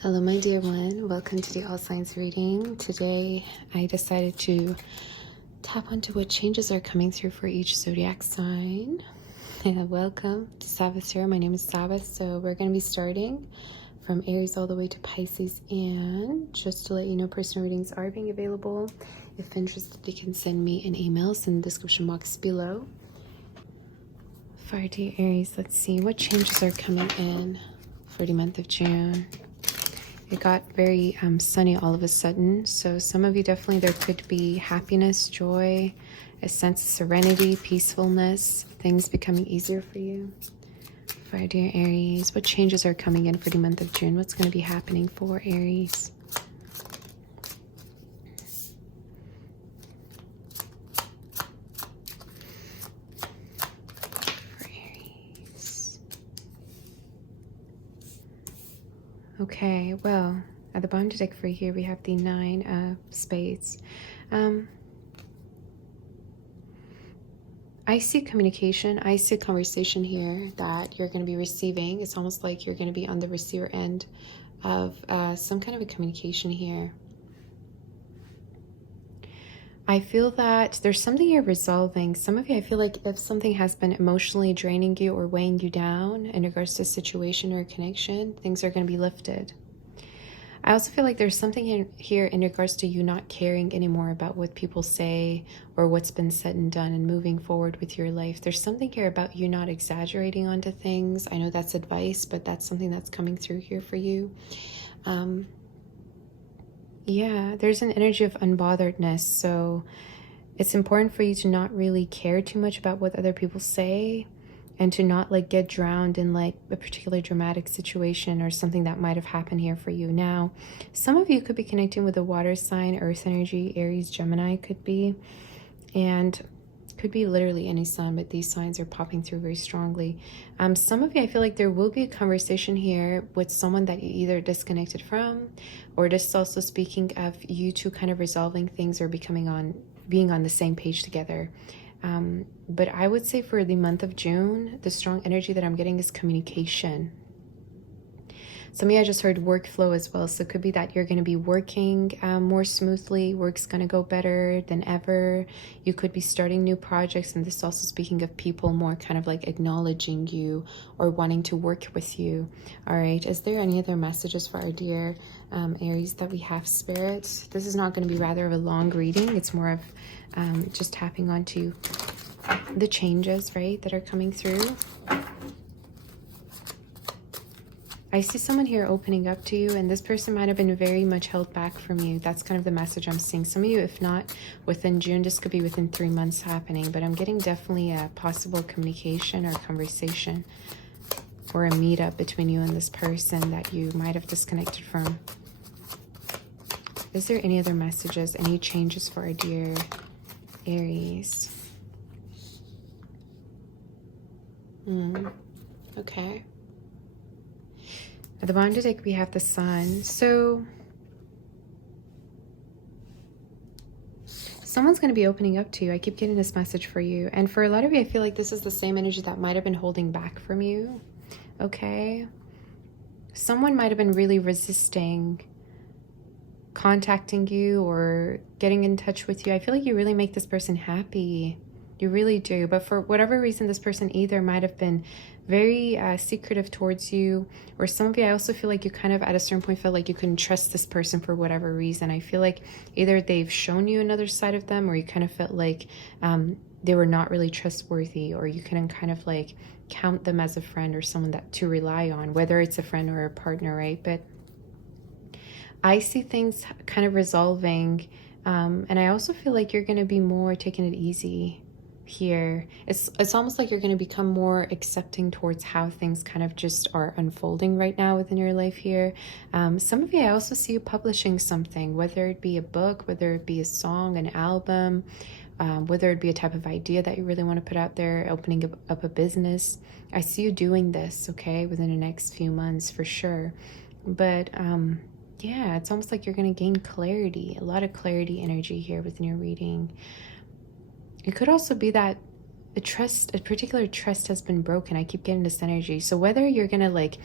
Hello, my dear one. Welcome to the All Signs reading. Today, I decided to tap onto what changes are coming through for each zodiac sign. Welcome to Sabbath Tarot. My name is Sabbath, so we're going to be starting from Aries all the way to Pisces. And just to let you know, personal readings are being available. If interested, you can send me an email in the description box below. For our dear Aries, let's see what changes are coming in for the month of June. It got very sunny all of a sudden, so some of you definitely, there could be happiness, joy, a sense of serenity, peacefulness, things becoming easier for you. For our dear Aries, what changes are coming in for the month of June? What's going to be happening for Aries? For Aries. Okay, well, at the bottom of the deck for here, we have the Nine of Spades. I see communication. I see a conversation here that you're going to be receiving. It's almost like you're going to be on the receiver end of some kind of a communication here. I feel that there's something you're resolving. Some of you, I feel like if something has been emotionally draining you or weighing you down in regards to a situation or a connection, things are going to be lifted. I also feel like there's something here in regards to you not caring anymore about what people say or what's been said and done and moving forward with your life. There's something here about you not exaggerating onto things. I know that's advice, but that's something that's coming through here for you. Yeah, there's an energy of unbotheredness. So it's important for you to not really care too much about what other people say and to not like get drowned in like a particular dramatic situation or something that might have happened here for you. Now, some of you could be connecting with a water sign, earth energy, Aries, Gemini could be, and could be literally any sign, but these signs are popping through very strongly. Some of you, I feel like there will be a conversation here with someone that you either disconnected from, or this is also speaking of you two kind of resolving things or being on the same page together. But I would say for the month of June, the strong energy that I'm getting is communication. Some of you, I just heard workflow as well. So it could be that you're going to be working more smoothly. Work's going to go better than ever. You could be starting new projects. And this is also speaking of people more kind of like acknowledging you or wanting to work with you. All right. Is there any other messages for our dear Aries that we have, Spirit? This is not going to be rather of a long reading. It's more of just tapping onto the changes, right, that are coming through. I see someone here opening up to you, and this person might have been very much held back from you. That's kind of the message I'm seeing. Some of you, if not within June, this could be within 3 months happening, but I'm getting definitely a possible communication or conversation or a meetup between you and this person that you might have disconnected from. Is there any other messages, any changes for our dear Aries? Okay. At the bottom of the deck, we have the Sun. So someone's going to be opening up to you. I keep getting this message for you. And for a lot of you, I feel like this is the same energy that might have been holding back from you. Okay. Someone might have been really resisting contacting you or getting in touch with you. I feel like you really make this person happy. You really do. But for whatever reason, this person either might have been very secretive towards you, or some of you, I also feel like you kind of at a certain point felt like you couldn't trust this person for whatever reason. I feel like either they've shown you another side of them, or you kind of felt like they were not really trustworthy, or you couldn't kind of like count them as a friend or someone that to rely on, whether it's a friend or a partner, right? But I see things kind of resolving, and I also feel like you're going to be more taking it easy here. It's almost like you're going to become more accepting towards how things kind of just are unfolding right now within your life here. Some of you, I also see you publishing something, whether it be a book, whether it be a song, an album, whether it be a type of idea that you really want to put out there, opening up a business. I see you doing this, okay, within the next few months for sure. But yeah, it's almost like you're going to gain clarity, a lot of clarity energy here within your reading. It could also be that a particular trust has been broken. I keep getting this energy. So whether you're going to like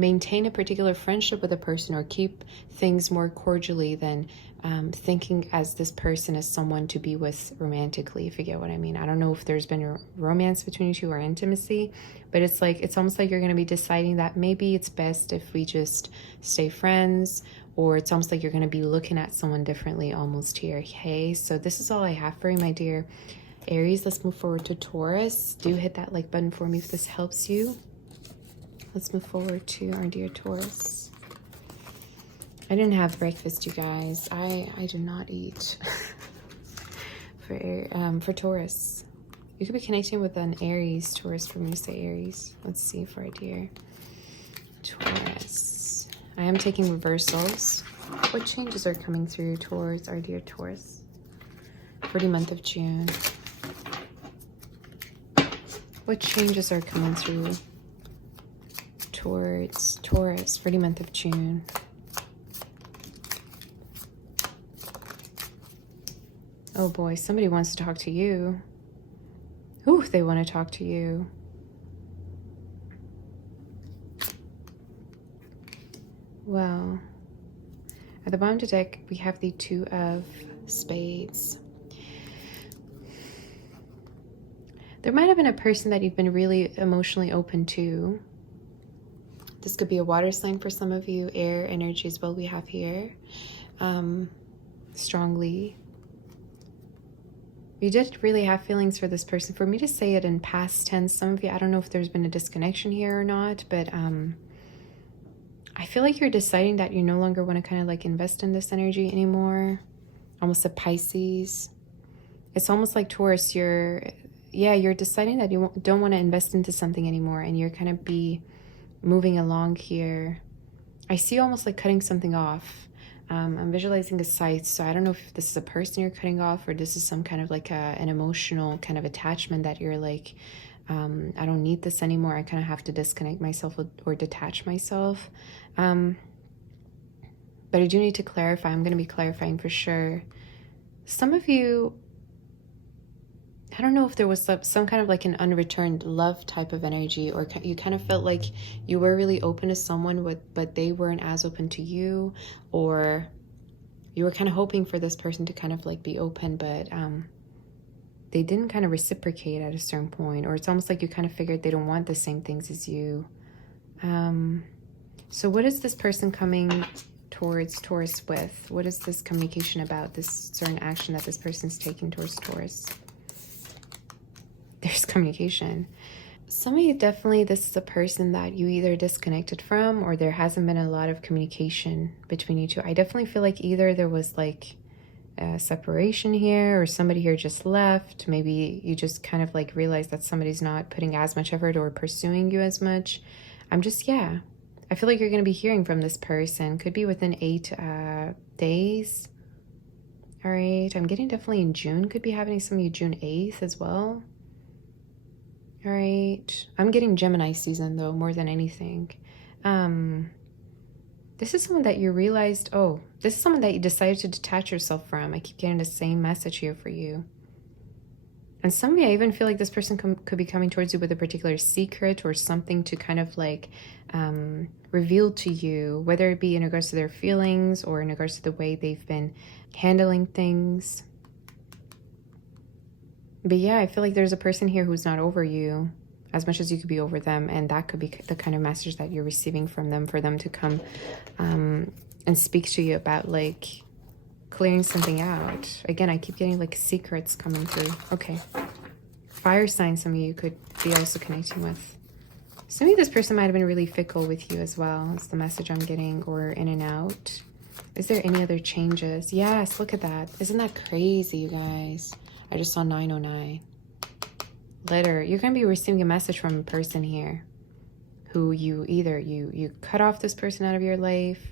maintain a particular friendship with a person or keep things more cordially than thinking as this person as someone to be with romantically, if you get what I mean. I don't know if there's been a romance between you two or intimacy, but it's like, it's almost like you're going to be deciding that maybe it's best if we just stay friends, or it's almost like you're going to be looking at someone differently almost here. Hey, so this is all I have for you, my dear Aries. Let's move forward to Taurus. Do hit that like button for me if this helps you. Let's move forward to our dear Taurus. I didn't have breakfast, you guys. I do not eat. For Taurus, you could be connecting with an Aries. Taurus, for me to say Aries. Let's see for our dear Taurus. I am taking reversals. What changes are coming through towards our dear Taurus for the month of June? What changes are coming through towards Taurus for the month of June? Oh boy, somebody wants to talk to you. Ooh, they want to talk to you. Well, at the bottom of the deck, we have the Two of Spades. There might have been a person that you've been really emotionally open to. This could be a water sign for some of you, air energy as well we have here. Strongly. You did really have feelings for this person. For me to say it in past tense, some of you, I don't know if there's been a disconnection here or not, but I feel like you're deciding that you no longer want to kind of like invest in this energy anymore. Almost a Pisces. It's almost like Taurus, you're deciding that you don't want to invest into something anymore, and you're kind of be moving along here. I see almost like cutting something off. I'm visualizing a scythe, so I don't know if this is a person you're cutting off, or this is some kind of like an emotional kind of attachment that you're like, I don't need this anymore. I kind of have to disconnect myself or detach myself. But I do need to clarify. I'm going to be clarifying for sure. Some of you, I don't know if there was some kind of like an unreturned love type of energy, or you kind of felt like you were really open to someone, but they weren't as open to you, or you were kind of hoping for this person to kind of like be open, but they didn't kind of reciprocate at a certain point, or it's almost like you kind of figured they don't want the same things as you. So what is this person coming towards Taurus with? What is this communication about, this certain action that this person's taking towards Taurus? There's communication. Some of you, definitely this is a person that you either disconnected from, or there hasn't been a lot of communication between you two. I definitely feel like either there was like a separation here, or somebody here just left. Maybe you just kind of like realized that somebody's not putting as much effort or pursuing you as much. I feel like you're going to be hearing from this person. Could be within 8 days. All right. I'm getting definitely in June. Could be happening some of you June 8th as well. All right. I'm getting Gemini season, though, more than anything. This is someone that you realized, this is someone that you decided to detach yourself from. I keep getting the same message here for you. And some of you, I even feel like this person could be coming towards you with a particular secret or something to kind of like reveal to you, whether it be in regards to their feelings or in regards to the way they've been handling things. But yeah, I feel like there's a person here who's not over you as much as you could be over them, and that could be the kind of message that you're receiving from them, for them to come and speak to you about like clearing something out. Again, I keep getting like secrets coming through. Okay. Fire sign, some of you could be also connecting with. Some of you, this person might have been really fickle with you as well. It's the message I'm getting, or in and out. Is there any other changes? Yes, look at that. Isn't that crazy, you guys? I just saw 909. Letter. You're going to be receiving a message from a person here who you either you cut off this person out of your life,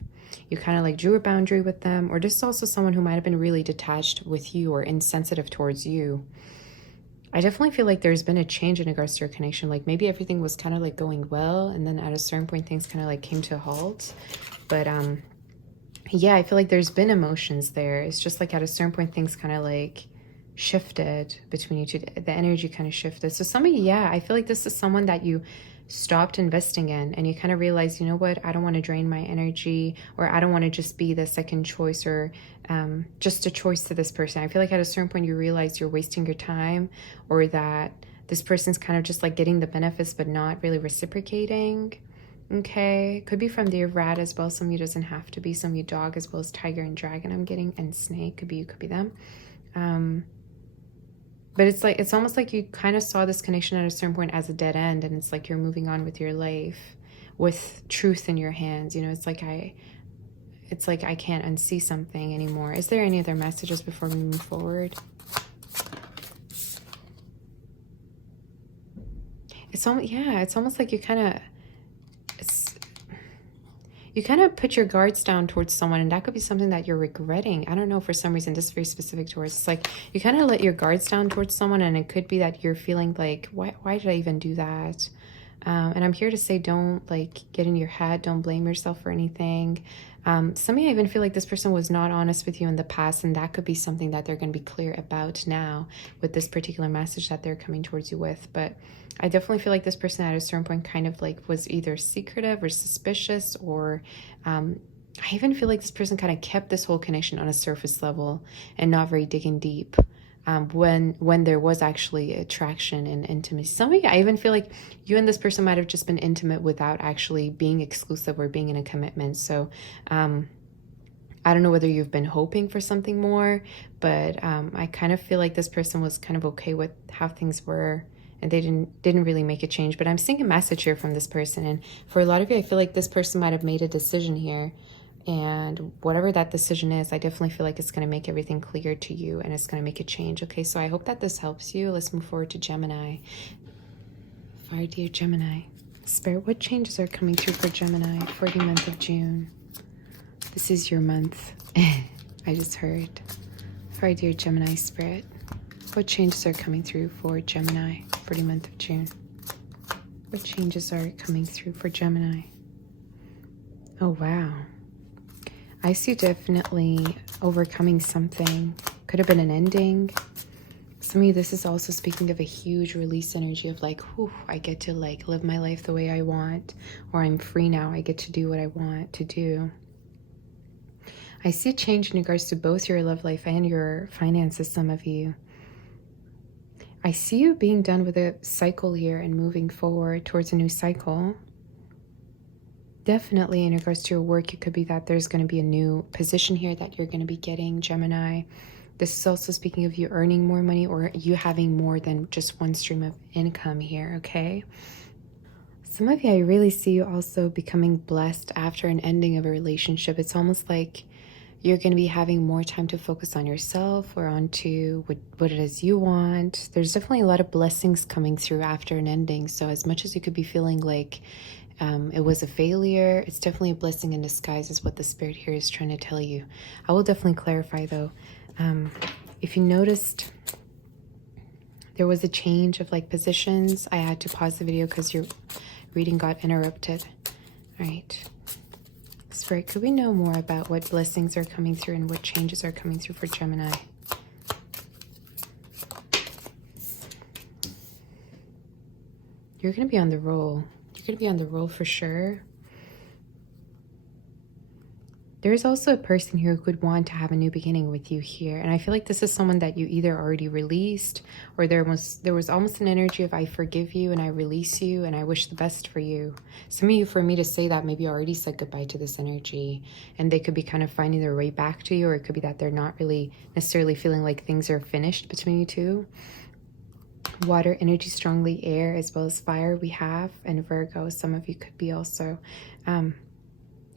you kind of like drew a boundary with them, or just also someone who might have been really detached with you or insensitive towards you. I definitely feel like there's been a change in regards to your connection. Like maybe everything was kind of like going well, and then at a certain point things kind of like came to a halt. But yeah, I feel like there's been emotions there. It's just like at a certain point things kind of like shifted between you two. The energy kind of shifted. So some of you, yeah, I feel like this is someone that you stopped investing in, and you kind of realize, you know what, I don't want to drain my energy, or I don't want to just be the second choice, or just a choice to this person. I feel like at a certain point you realize you're wasting your time, or that this person's kind of just like getting the benefits but not really reciprocating. Okay, could be from the rat as well. Some of you doesn't have to be. Some of you dog as well as tiger and dragon I'm getting, and snake. Could be you, could be them. But it's like, it's almost like you kind of saw this connection at a certain point as a dead end, and it's like you're moving on with your life with truth in your hands. You know, it's like I can't unsee something anymore. Is there any other messages before we move forward? It's almost, yeah, it's almost like you kind of put your guards down towards someone, and that could be something that you're regretting. I don't know, for some reason, this is very specific towards, it's like you kind of let your guards down towards someone, and it could be that you're feeling like, why did I even do that? And I'm here to say, don't like get in your head, don't blame yourself for anything. Some of you even feel like this person was not honest with you in the past, and that could be something that they're going to be clear about now with this particular message that they're coming towards you with. But I definitely feel like this person at a certain point kind of like was either secretive or suspicious, or I even feel like this person kind of kept this whole connection on a surface level and not very digging deep. When there was actually attraction and intimacy. Some of you, I even feel like you and this person might have just been intimate without actually being exclusive or being in a commitment. So I don't know whether you've been hoping for something more, but I kind of feel like this person was kind of okay with how things were, and they didn't really make a change. But I'm seeing a message here from this person, and for a lot of you, I feel like this person might have made a decision here. And whatever that decision is, I definitely feel like it's going to make everything clear to you, and it's going to make a change. Okay, so I hope that this helps you. Let's move forward to Gemini. Fire dear Gemini. Spirit, what changes are coming through for Gemini for the month of June? This is your month. I just heard. Fire dear Gemini Spirit. What changes are coming through for Gemini for the month of June? What changes are coming through for Gemini? Oh, wow. I see definitely overcoming something. Could have been an ending. Some of you, this is also speaking of a huge release energy of like, whew, I get to like live my life the way I want, or I'm free now. I get to do what I want to do. I see a change in regards to both your love life and your finances, some of you. I see you being done with a cycle here and moving forward towards a new cycle. Definitely in regards to your work, it could be that there's going to be a new position here that you're going to be getting, Gemini. This is also speaking of you earning more money, or you having more than just one stream of income here, okay? Some of you, I really see you also becoming blessed after an ending of a relationship. It's almost like you're going to be having more time to focus on yourself, or onto what it is you want. There's definitely a lot of blessings coming through after an ending. So as much as you could be feeling like it was a failure, it's definitely a blessing in disguise is what the Spirit here is trying to tell you. I will definitely clarify though. If you noticed, there was a change of like positions. I had to pause the video because your reading got interrupted. All right. Spirit, could we know more about what blessings are coming through and what changes are coming through for Gemini? You're going to be on the roll. You're going to be on the roll for sure. There's also a person here who could want to have a new beginning with you here. And I feel like this is someone that you either already released, or there was almost an energy of I forgive you and I release you and I wish the best for you. Some of you, for me to say that, maybe already said goodbye to this energy, and they could be kind of finding their way back to you, or it could be that they're not really necessarily feeling like things are finished between you two. Water energy, strongly air, as well as fire we have, and Virgo. Some of you could be also.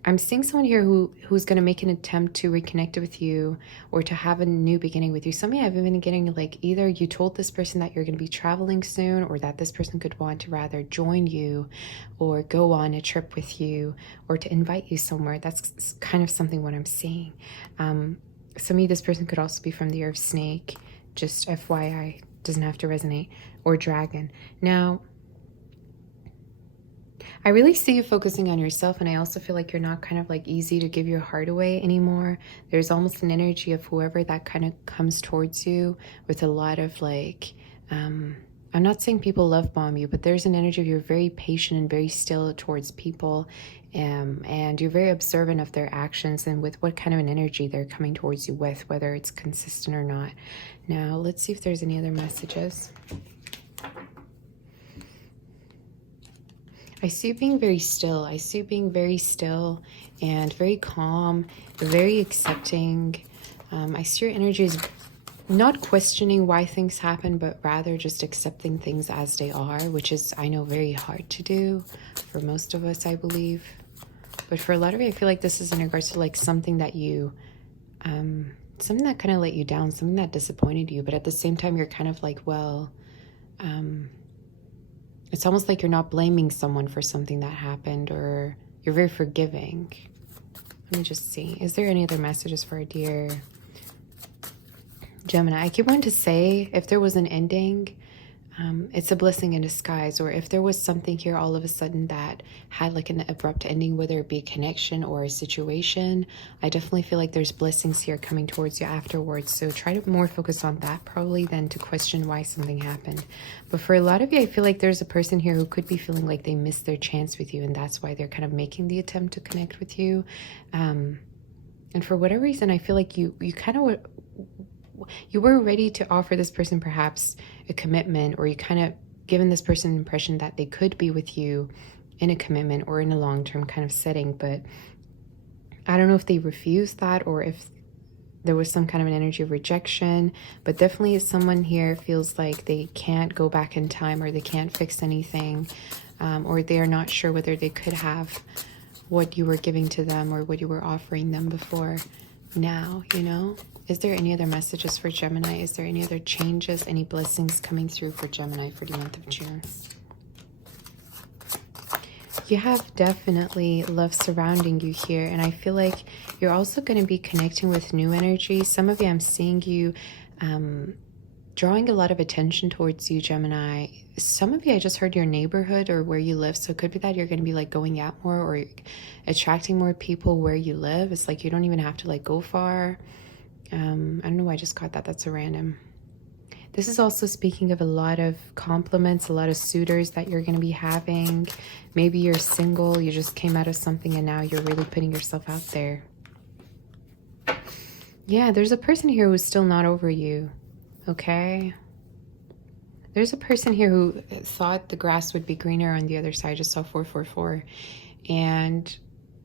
I'm seeing someone here who's going to make an attempt to reconnect with you, or to have a new beginning with you. Some of you, I've been getting like either you told this person that you're going to be traveling soon, or that this person could want to rather join you or go on a trip with you, or to invite you somewhere. That's kind of something what I'm seeing. Some of you, this person could also be from the year of snake, just FYI, doesn't have to resonate, or dragon. Now, I really see you focusing on yourself, and I also feel like you're not kind of like easy to give your heart away anymore. There's almost an energy of whoever that kind of comes towards you with a lot of like I'm not saying people love bomb you, but there's an energy of you're very patient and very still towards people, and you're very observant of their actions and with what kind of an energy they're coming towards you with, whether it's consistent or not. Now, let's see if there's any other messages. I see you being very still. I see you being very still and very calm, very accepting. I see your energy is not questioning why things happen, but rather just accepting things as they are, which is, I know, very hard to do for most of us, I believe. But for a lot of you, I feel like this is in regards to like something that you, something that kind of let you down, something that disappointed you. But at the same time, you're kind of like, well, it's almost like you're not blaming someone for something that happened, or you're very forgiving. Let me just see. Is there any other messages for a dear Gemini? I keep wanting to say, if there was an ending, it's a blessing in disguise. Or if there was something here all of a sudden that had like an abrupt ending, whether it be a connection or a situation, I definitely feel like there's blessings here coming towards you afterwards. So try to more focus on that probably than to question why something happened. But for a lot of you, I feel like there's a person here who could be feeling like they missed their chance with you, and that's why they're kind of making the attempt to connect with you. And for whatever reason, I feel like you kind of you were ready to offer this person perhaps a commitment, or you kind of given this person an impression that they could be with you in a commitment or in a long-term kind of setting. But I don't know if they refused that or if there was some kind of an energy of rejection. But definitely someone here feels like they can't go back in time, or they can't fix anything, or they are not sure whether they could have what you were giving to them or what you were offering them before now, you know? Is there any other messages for Gemini? Is there any other changes, any blessings coming through for Gemini for the month of June? You have definitely love surrounding you here, and I feel like you're also going to be connecting with new energy. Some of you, I'm seeing you drawing a lot of attention towards you, Gemini. Some of you, I just heard your neighborhood or where you live, so it could be that you're going to be like going out more or attracting more people where you live. It's like you don't even have to like go far. I don't know why I just got that. That's a random. This is also speaking of a lot of compliments, a lot of suitors that you're going to be having. Maybe you're single, you just came out of something and now you're really putting yourself out there. Yeah, there's a person here who's still not over you, okay? There's a person here who thought the grass would be greener on the other side. I just saw 444. And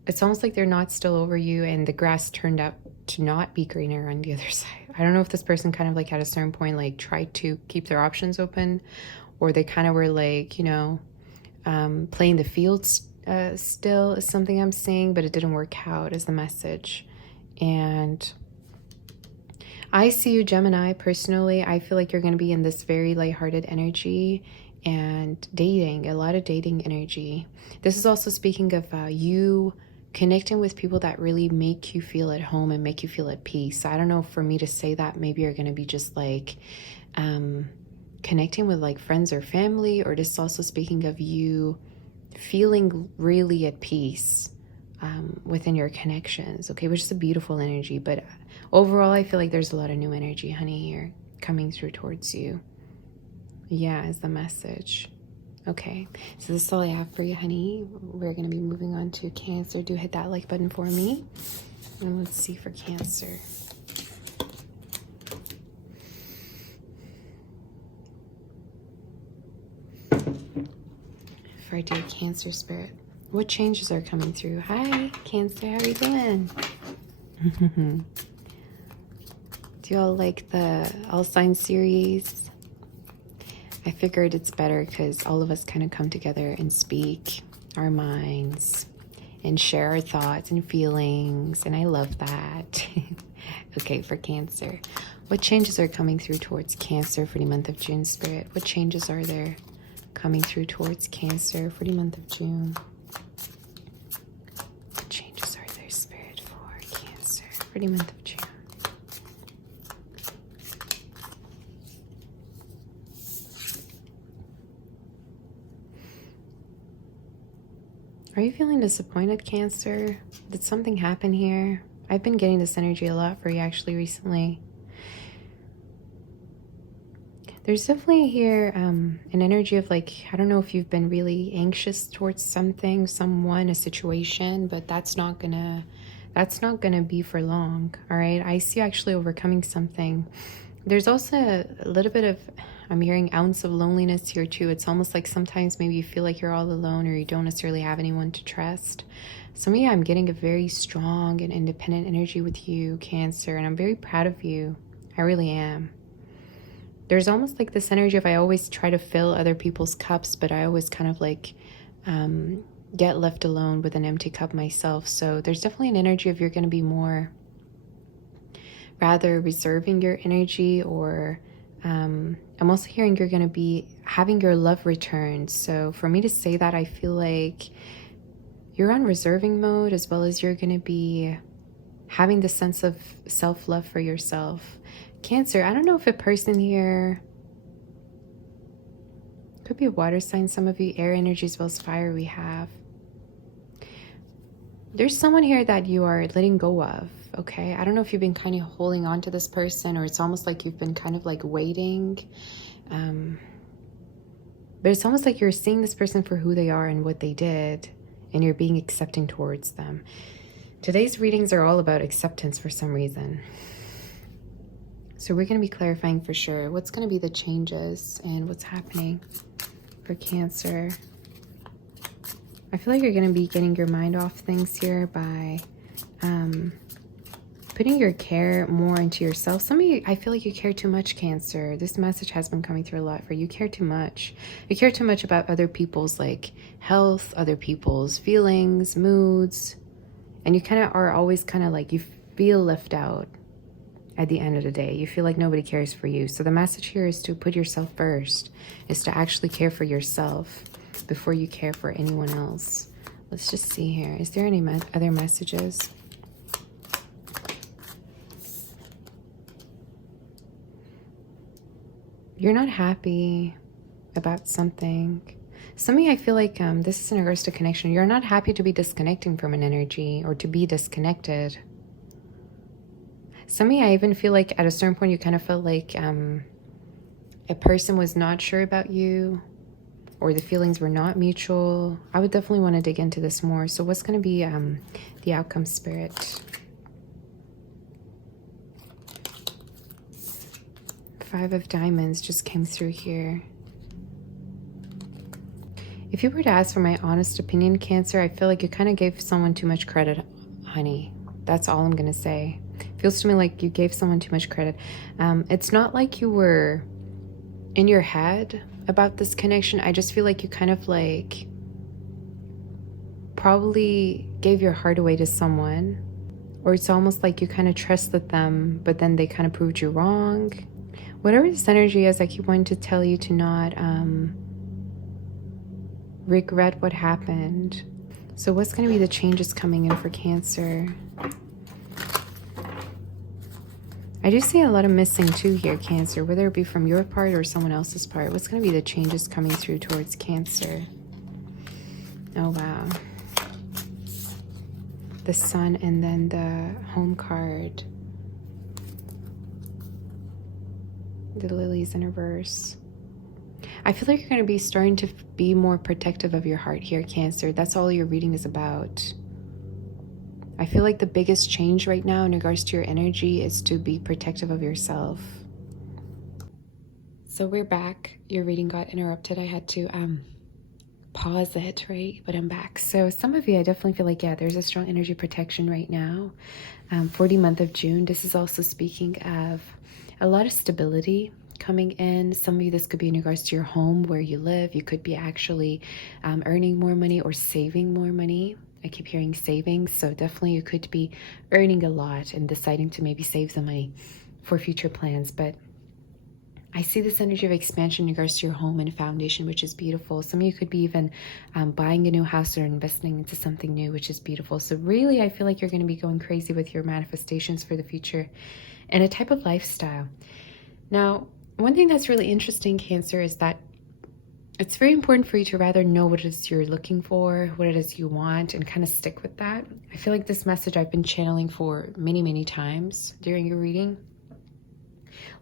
it's almost like they're not still over you, and the grass turned out to not be greener on the other side. I don't know if this person kind of like at a certain point like tried to keep their options open, or they kind of were like, you know, playing the fields still is something I'm seeing, but it didn't work out is the message. And I see you, Gemini, personally. I feel like you're going to be in this very lighthearted energy and dating, a lot of dating energy. This is also speaking of you connecting with people that really make you feel at home and make you feel at peace. I don't know, for me to say that, maybe you're going to be just like connecting with like friends or family, or this is also speaking of you feeling really at peace within your connections, okay, which is a beautiful energy. But overall, I feel like there's a lot of new energy, honey, here coming through towards you. Yeah, is the message. Okay, so this is all I have for you, honey. We're going to be moving on to Cancer. Do hit that like button for me. And let's see for Cancer. For our dear Cancer spirit, what changes are coming through? Hi, Cancer. How are you doing? Do you all like the All Signs series? I figured it's better because all of us kind of come together and speak our minds and share our thoughts and feelings, and I love that. Okay, for Cancer, what changes are coming through towards Cancer for the month of June, Spirit? What changes are there coming through towards Cancer for the month of June? What changes are there, Spirit, for Cancer for the month of June? Are you feeling disappointed, Cancer? Did something happen here? I've been getting this energy a lot for you actually recently. There's definitely here an energy of like, I don't know if you've been really anxious towards something, someone, a situation, but that's not gonna be for long. All right, I see you actually overcoming something. There's also a little bit of, I'm hearing ounce of loneliness here too. It's almost like sometimes maybe you feel like you're all alone, or you don't necessarily have anyone to trust. Some of you, I'm getting a very strong and independent energy with you, Cancer, and I'm very proud of you. I really am. There's almost like this energy of, I always try to fill other people's cups, but I always kind of like get left alone with an empty cup myself. So there's definitely an energy of, you're going to be more rather reserving your energy, or I'm also hearing you're going to be having your love returned. So for me to say that, I feel like you're on reserving mode, as well as you're going to be having the sense of self-love for yourself. Cancer, I don't know if a person here, could be a water sign, some of you, air energy as well as fire we have. There's someone here that you are letting go of, okay? I don't know if you've been kind of holding on to this person, or it's almost like you've been kind of like waiting. But it's almost like you're seeing this person for who they are and what they did, and you're being accepting towards them. Today's readings are all about acceptance for some reason. So we're going to be clarifying for sure what's going to be the changes and what's happening for Cancer. I feel like you're going to be getting your mind off things here by putting your care more into yourself. Some of you, I feel like you care too much, Cancer. This message has been coming through a lot for you. You care too much. You care too much about other people's like health, other people's feelings, moods. And you kind of are always kind of like, you feel left out. At the end of the day, you feel like nobody cares for you. So the message here is to put yourself first, is to actually care for yourself before you care for anyone else. Let's just see here. Is there any other messages? You're not happy about something. Some of you, I feel like this is in regards to connection. You're not happy to be disconnecting from an energy, or to be disconnected. Some of you, I even feel like at a certain point you kind of felt like a person was not sure about you, or the feelings were not mutual. I would definitely want to dig into this more. So what's going to be the outcome, Spirit? 5 of Diamonds just came through here. If you were to ask for my honest opinion, Cancer, I feel like you kind of gave someone too much credit, honey. That's all I'm going to say. Feels to me like you gave someone too much credit. It's not like you were in your head about this connection. I just feel like you kind of like probably gave your heart away to someone, or it's almost like you kind of trusted them, but then they kind of proved you wrong. Whatever this energy is, I keep wanting to tell you to not regret what happened. So what's going to be the changes coming in for Cancer? I do see a lot of missing too here, Cancer, whether it be from your part or someone else's part. What's going to be the changes coming through towards Cancer? Oh, wow. The Sun, and then the Home card. The Lilies in reverse. I feel like you're going to be starting to be more protective of your heart here, Cancer. That's all your reading is about. I feel like the biggest change right now in regards to your energy is to be protective of yourself. So we're back. Your reading got interrupted. I had to pause it, right? But I'm back. So some of you, I definitely feel like, yeah, there's a strong energy protection right now. For the month of June, this is also speaking of a lot of stability coming in. Some of you, this could be in regards to your home, where you live. You could be actually earning more money or saving more money. I keep hearing savings, so definitely you could be earning a lot and deciding to maybe save some money for future plans. But I see this energy of expansion in regards to your home and foundation, which is beautiful. Some of you could be even buying a new house or investing into something new, which is beautiful. So really, I feel like you're going to be going crazy with your manifestations for the future and a type of lifestyle. Now, one thing that's really interesting, Cancer, is that it's very important for you to rather know what it is you're looking for, what it is you want, and kind of stick with that. I feel like this message I've been channeling for many, many times during your reading.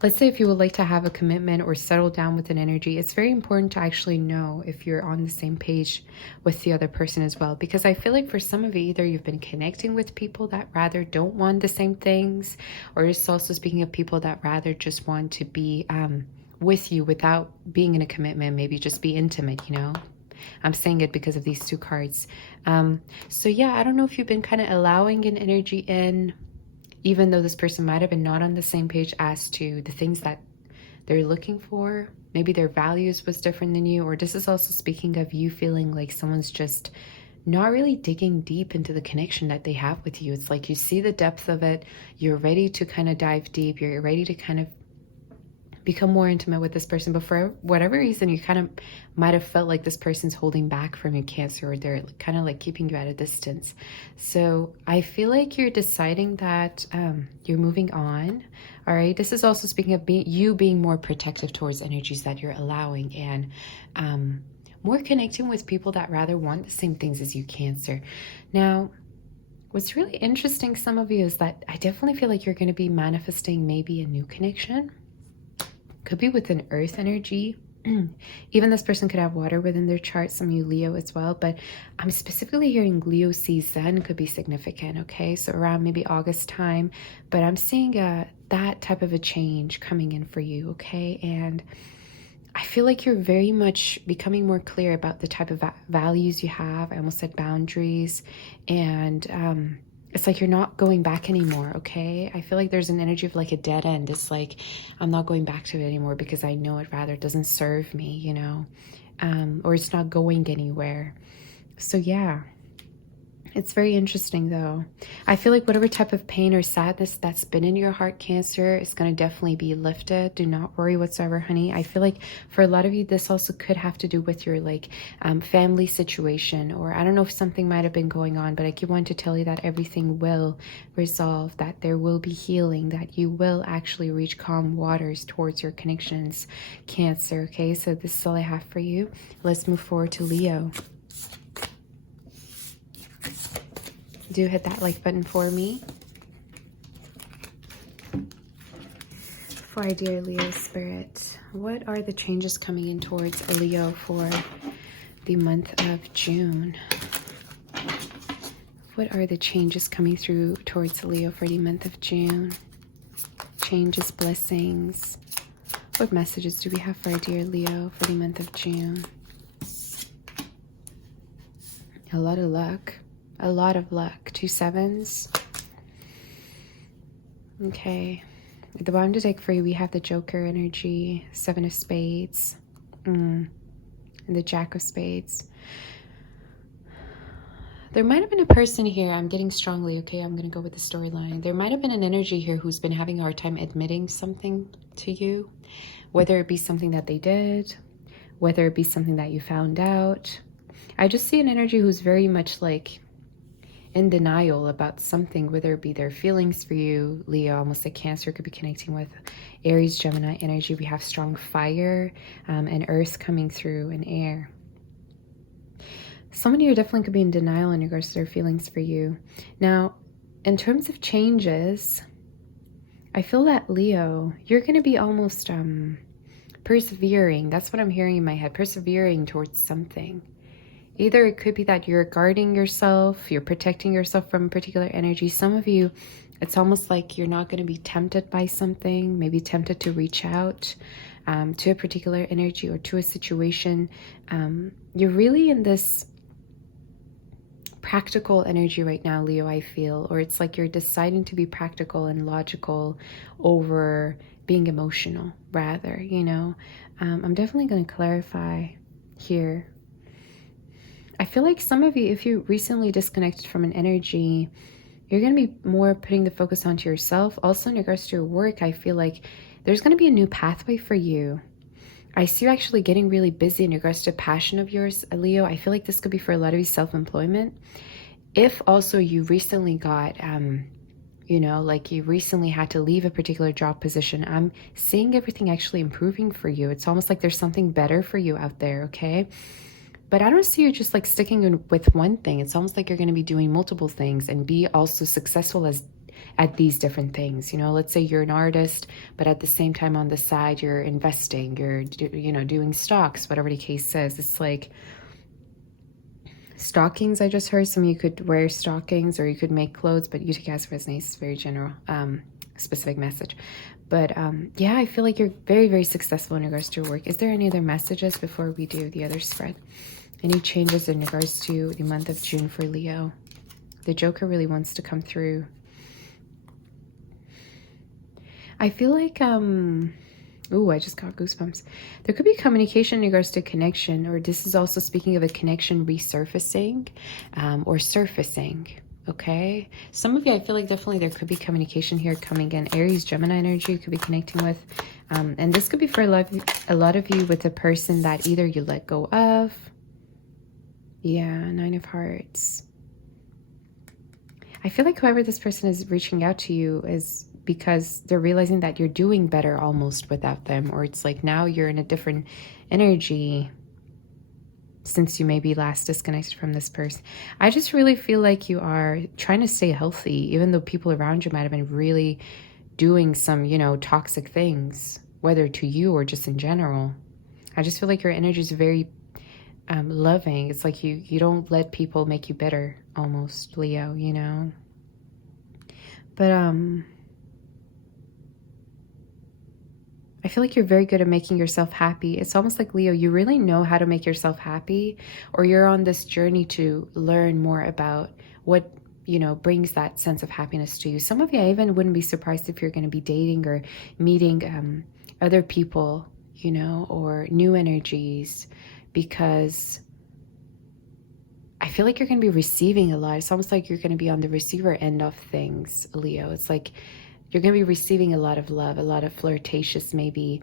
Let's say if you would like to have a commitment or settle down with an energy, it's very important to actually know if you're on the same page with the other person as well. Because I feel like for some of you, either you've been connecting with people that rather don't want the same things, or it's also speaking of people that rather just want to be with you without being in a commitment, maybe just be intimate, you know? I'm saying it because of these two cards. So yeah, I don't know if you've been kind of allowing an energy in, even though this person might have been not on the same page as to the things that they're looking for. Maybe their values was different than you, or this is also speaking of you feeling like someone's just not really digging deep into the connection that they have with you. It's like you see the depth of it, you're ready to kind of dive deep, you're ready to kind of become more intimate with this person, but for whatever reason you kind of might have felt like this person's holding back from your Cancer, or they're kind of like keeping you at a distance. So I feel like you're deciding that you're moving on. All right, this is also speaking of you being more protective towards energies that you're allowing, and more connecting with people that rather want the same things as you, Cancer. Now, what's really interesting, some of you, is that I definitely feel like you're going to be manifesting maybe a new connection. Could be with an earth energy. Even this person could have water within their chart, some of you Leo as well, but I'm specifically hearing Leo season could be significant, okay? So around maybe August time, but I'm seeing that type of a change coming in for you, okay? And I feel like you're very much becoming more clear about the type of values you have. I almost said boundaries, and it's like you're not going back anymore, okay? I feel like there's an energy of like a dead end. It's like, I'm not going back to it anymore because I know it rather doesn't serve me, you know? Or it's not going anywhere. So yeah, it's very interesting though. I feel like whatever type of pain or sadness that's been in your heart, Cancer, is going to definitely be lifted. Do not worry whatsoever, honey. I feel like for a lot of you, this also could have to do with your like family situation, or I don't know if something might have been going on, but I keep wanting to tell you that everything will resolve, that there will be healing, that you will actually reach calm waters towards your connections, Cancer. Okay, so this is all I have for you. Let's move forward to Leo. Do hit that like button for me. For our dear Leo spirit, what are the changes coming in towards a Leo for the month of June? What are the changes coming through towards Leo for the month of June? Changes, blessings. What messages do we have for our dear Leo for the month of June? A lot of luck. A lot of luck. 2 sevens. Okay. At the bottom to take for you, we have the Joker energy, 7 of spades, and the Jack of spades. There might have been a person here, I'm getting strongly, okay, I'm going to go with the storyline. There might have been an energy here who's been having a hard time admitting something to you, whether it be something that they did, whether it be something that you found out. I just see an energy who's very much like in denial about something, whether it be their feelings for you, Leo. Almost like Cancer could be connecting with Aries, Gemini energy. We have strong fire and earth coming through, and air. Somebody who definitely could be in denial in regards to their feelings for you. Now, in terms of changes, I feel that Leo, you're going to be almost persevering. That's what I'm hearing in my head. Persevering towards something. Either it could be that you're guarding yourself, you're protecting yourself from a particular energy. Some of you, it's almost like you're not going to be tempted by something, maybe tempted to reach out to a particular energy or to a situation. You're really in this practical energy right now, Leo, I feel, or it's like you're deciding to be practical and logical over being emotional, rather, you know. I'm definitely going to clarify here. I feel like some of you, if you recently disconnected from an energy, you're going to be more putting the focus onto yourself. Also, in regards to your work, I feel like there's going to be a new pathway for you. I see you actually getting really busy in regards to a passion of yours, Leo. I feel like this could be for a lot of you self-employment. If also you recently got, you know, like you recently had to leave a particular job position, I'm seeing everything actually improving for you. It's almost like there's something better for you out there, okay? But I don't see you just like sticking with one thing. It's almost like you're going to be doing multiple things and be also successful at these different things. You know, let's say you're an artist, but at the same time on the side, you're investing, you're, you know, doing stocks, whatever the case says. It's like stockings, I just heard. Some of you could wear stockings, or you could make clothes, but you take as resonates, very general, specific message. But yeah, I feel like you're very, very successful in regards to your work. Is there any other messages before we do the other spread? Any changes in regards to the month of June for Leo? The Joker really wants to come through. I feel like, ooh, I just got goosebumps. There could be communication in regards to connection, or this is also speaking of a connection resurfacing, or surfacing. Okay, some of you, I feel like definitely there could be communication here coming in. Aries, Gemini energy you could be connecting with, and this could be for a lot of you with a person that either you let go of. Yeah, 9 of Hearts. I feel like whoever this person is reaching out to you is because they're realizing that you're doing better almost without them, or it's like now you're in a different energy since you maybe last disconnected from this person. I just really feel like you are trying to stay healthy, even though people around you might have been really doing some, you know, toxic things, whether to you or just in general. I just feel like your energy is very loving. It's like you don't let people make you bitter, almost, Leo, you know. But I feel like you're very good at making yourself happy. It's almost like, Leo, you really know how to make yourself happy, or you're on this journey to learn more about what, you know, brings that sense of happiness to you. Some of you, I even wouldn't be surprised if you're going to be dating or meeting other people, you know, or new energies, because I feel like you're going to be receiving a lot. It's almost like you're going to be on the receiver end of things, Leo. It's like you're going to be receiving a lot of love, a lot of flirtatious maybe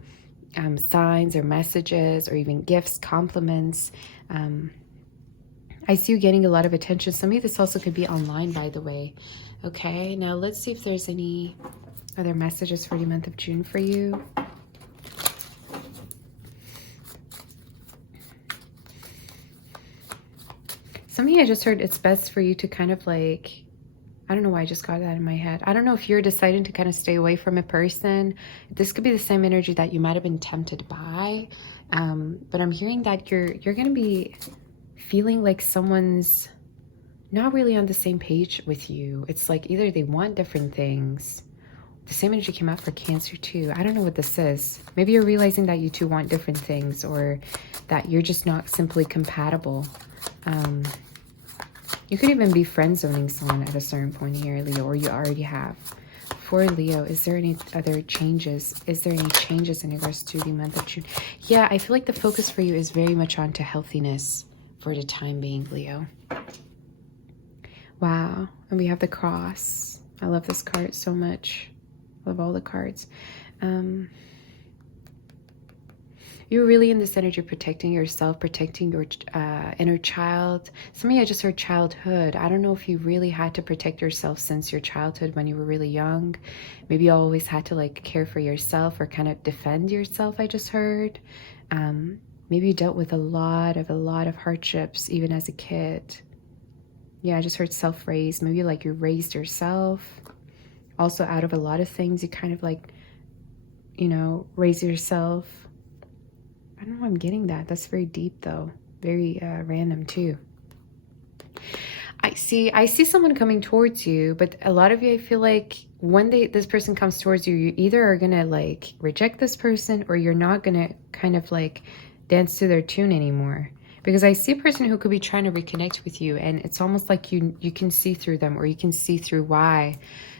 signs or messages, or even gifts, compliments. I see you getting a lot of attention. Some of this also could be online, by the way. Okay, now let's see if there's any other messages for the month of June for you. Some of you, I just heard it's best for you to kind of like, I don't know why I just got that in my head. I don't know if you're deciding to kind of stay away from a person. This could be the same energy that you might have been tempted by. But I'm hearing that you're going to be feeling like someone's not really on the same page with you. It's like either they want different things. The same energy came out for Cancer too. I don't know what this is. Maybe you're realizing that you two want different things, or that you're just not simply compatible. You could even be friend zoning someone at a certain point here, Leo, or you already have. For Leo, is there any other changes? Is there any changes in regards to the month of June? Yeah, I feel like the focus for you is very much onto healthiness for the time being, Leo. Wow. And we have the cross. I love this card so much. Love all the cards. You're really in this energy protecting yourself, protecting your inner child. Some of you, I just heard childhood. I don't know if you really had to protect yourself since your childhood when you were really young. Maybe you always had to like care for yourself or kind of defend yourself, I just heard. Maybe you dealt with a lot of hardships even as a kid. Yeah, I just heard self-raised. Maybe like you raised yourself. Also out of a lot of things, you kind of like, you know, raise yourself. I don't know why I'm getting that. That's very deep though. Very random too. I see someone coming towards you, but a lot of you, I feel like when this person comes towards you, you either are going to like reject this person, or you're not going to kind of like dance to their tune anymore. Because I see a person who could be trying to reconnect with you, and it's almost like you can see through them, or you can see through why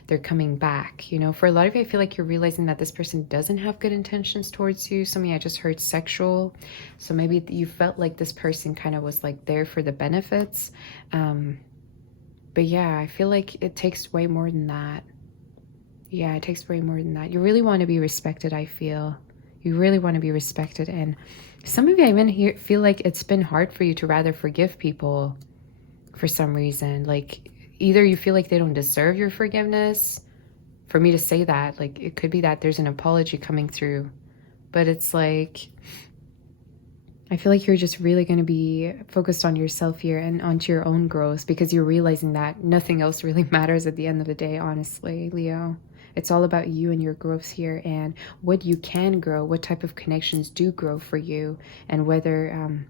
they're coming back. You know, for a lot of you, I feel like you're realizing that this person doesn't have good intentions towards you. Some of you, I just heard sexual. So maybe you felt like this person kind of was like there for the benefits. But yeah, I feel like it takes way more than that. Yeah, it takes way more than that. You really want to be respected, I feel. You really want to be respected. And some of you, I even feel like it's been hard for you to rather forgive people for some reason. Like either you feel like they don't deserve your forgiveness. For me to say that, like it could be that there's an apology coming through. But it's like, I feel like you're just really going to be focused on yourself here and onto your own growth, because you're realizing that nothing else really matters at the end of the day, honestly, Leo. It's all about you and your growth here, and what you can grow, what type of connections do grow for you, and whether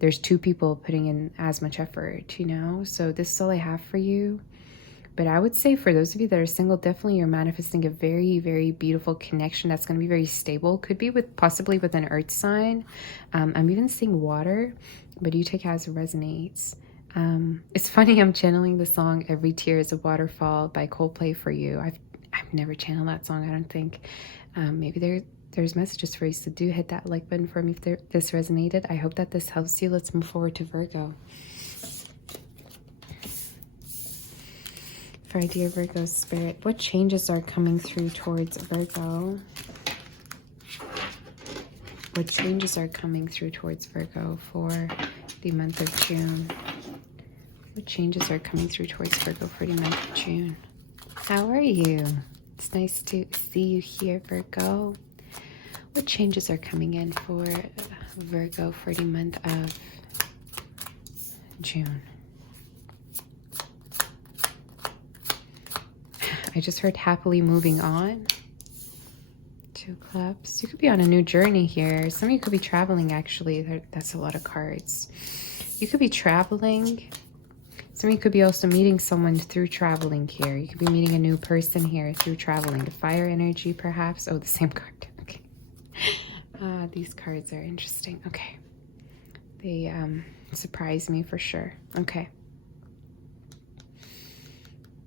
there's two people putting in as much effort, you know? So this is all I have for you. But I would say for those of you that are single, definitely you're manifesting a very, very beautiful connection that's going to be very stable. Could be with possibly with an earth sign. I'm even seeing water, but you take it as it resonates. It's funny, I'm channeling the song "Every Tear is a Waterfall" by Coldplay for you. I've never channeled that song, I don't think. Maybe there's messages for you, so do hit that like button for me if this resonated. I hope that this helps you. Let's move forward to Virgo. For our dear Virgo spirit, what changes are coming through towards Virgo? What changes are coming through towards Virgo for the month of June? What changes are coming through towards Virgo for the month of June? How are you? It's nice to see you here, Virgo. What changes are coming in for Virgo for the month of June? I just heard happily moving on. 2 clubs. You could be on a new journey here. Some of you could be traveling, actually. That's a lot of cards. You could be traveling. Some of you could be also meeting someone through traveling here. You could be meeting a new person here through traveling. The fire energy, perhaps. Oh, the same card. Okay. These cards are interesting. Okay. They surprise me for sure. Okay.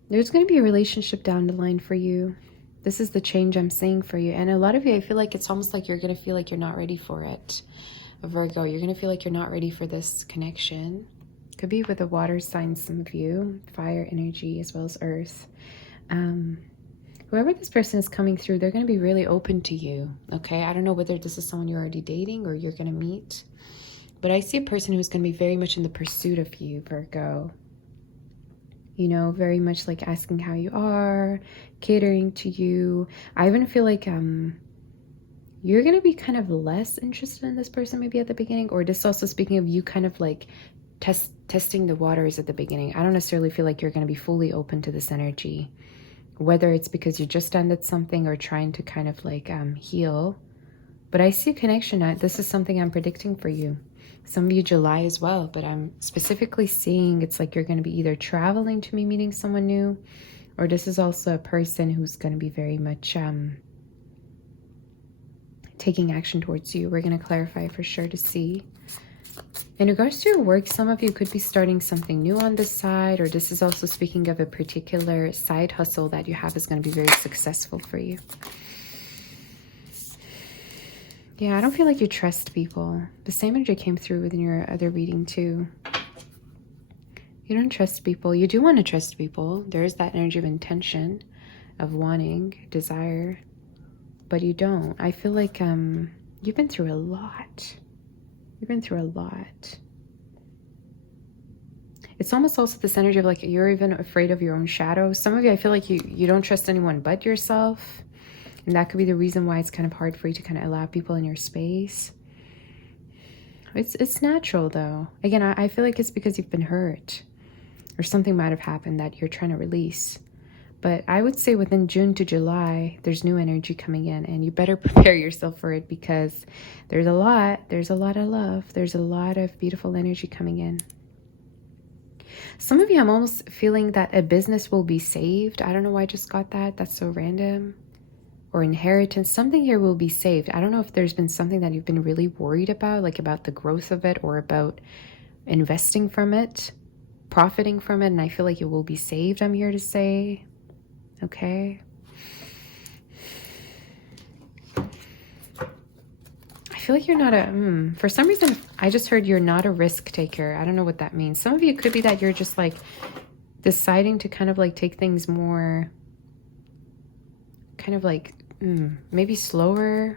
There's going to be a relationship down the line for you. This is the change I'm seeing for you. And a lot of you, I feel like it's almost like you're going to feel like you're not ready for it. Virgo, you're going to feel like you're not ready for this connection. Could be with a water sign, some of you. Fire energy as well as earth. Whoever this person is coming through, they're going to be really open to you. Okay, I don't know whether this is someone you're already dating or you're going to meet. But I see a person who's going to be very much in the pursuit of you, Virgo. You know, very much like asking how you are, catering to you. I even feel like you're going to be kind of less interested in this person maybe at the beginning. Or this also speaking of you kind of like testing the waters at the beginning. I don't necessarily feel like you're going to be fully open to this energy. Whether it's because you just ended something or trying to kind of like heal. But I see a connection. This is something I'm predicting for you. Some of you July as well, but I'm specifically seeing it's like you're going to be either traveling to be meeting someone new, or this is also a person who's going to be very much taking action towards you. We're going to clarify for sure to see. In regards to your work, some of you could be starting something new on this side, or this is also speaking of a particular side hustle that you have is going to be very successful for you. Yeah, I don't feel like you trust people. The same energy came through within your other reading too. You don't trust people. You do want to trust people. There is that energy of intention, of wanting, desire, but you don't. I feel like you've been through a lot. You've been through a lot. It's almost also this energy of like you're even afraid of your own shadow. Some of you, I feel like you don't trust anyone but yourself. And that could be the reason why it's kind of hard for you to kind of allow people in your space. It's natural though. Again, I feel like it's because you've been hurt. Or something might have happened that you're trying to release. But I would say within June to July, there's new energy coming in. And you better prepare yourself for it because there's a lot of love. There's a lot of beautiful energy coming in. Some of you, I'm almost feeling that a business will be saved. I don't know why I just got that. That's so random. Or inheritance, something here will be saved. I don't know if there's been something that you've been really worried about, like about the growth of it or about investing from it, profiting from it, and I feel like it will be saved, I'm here to say. Okay. I feel like you're not for some reason, I just heard you're not a risk taker. I don't know what that means. Some of you, it could be that you're just like deciding to kind of like take things more kind of like maybe slower.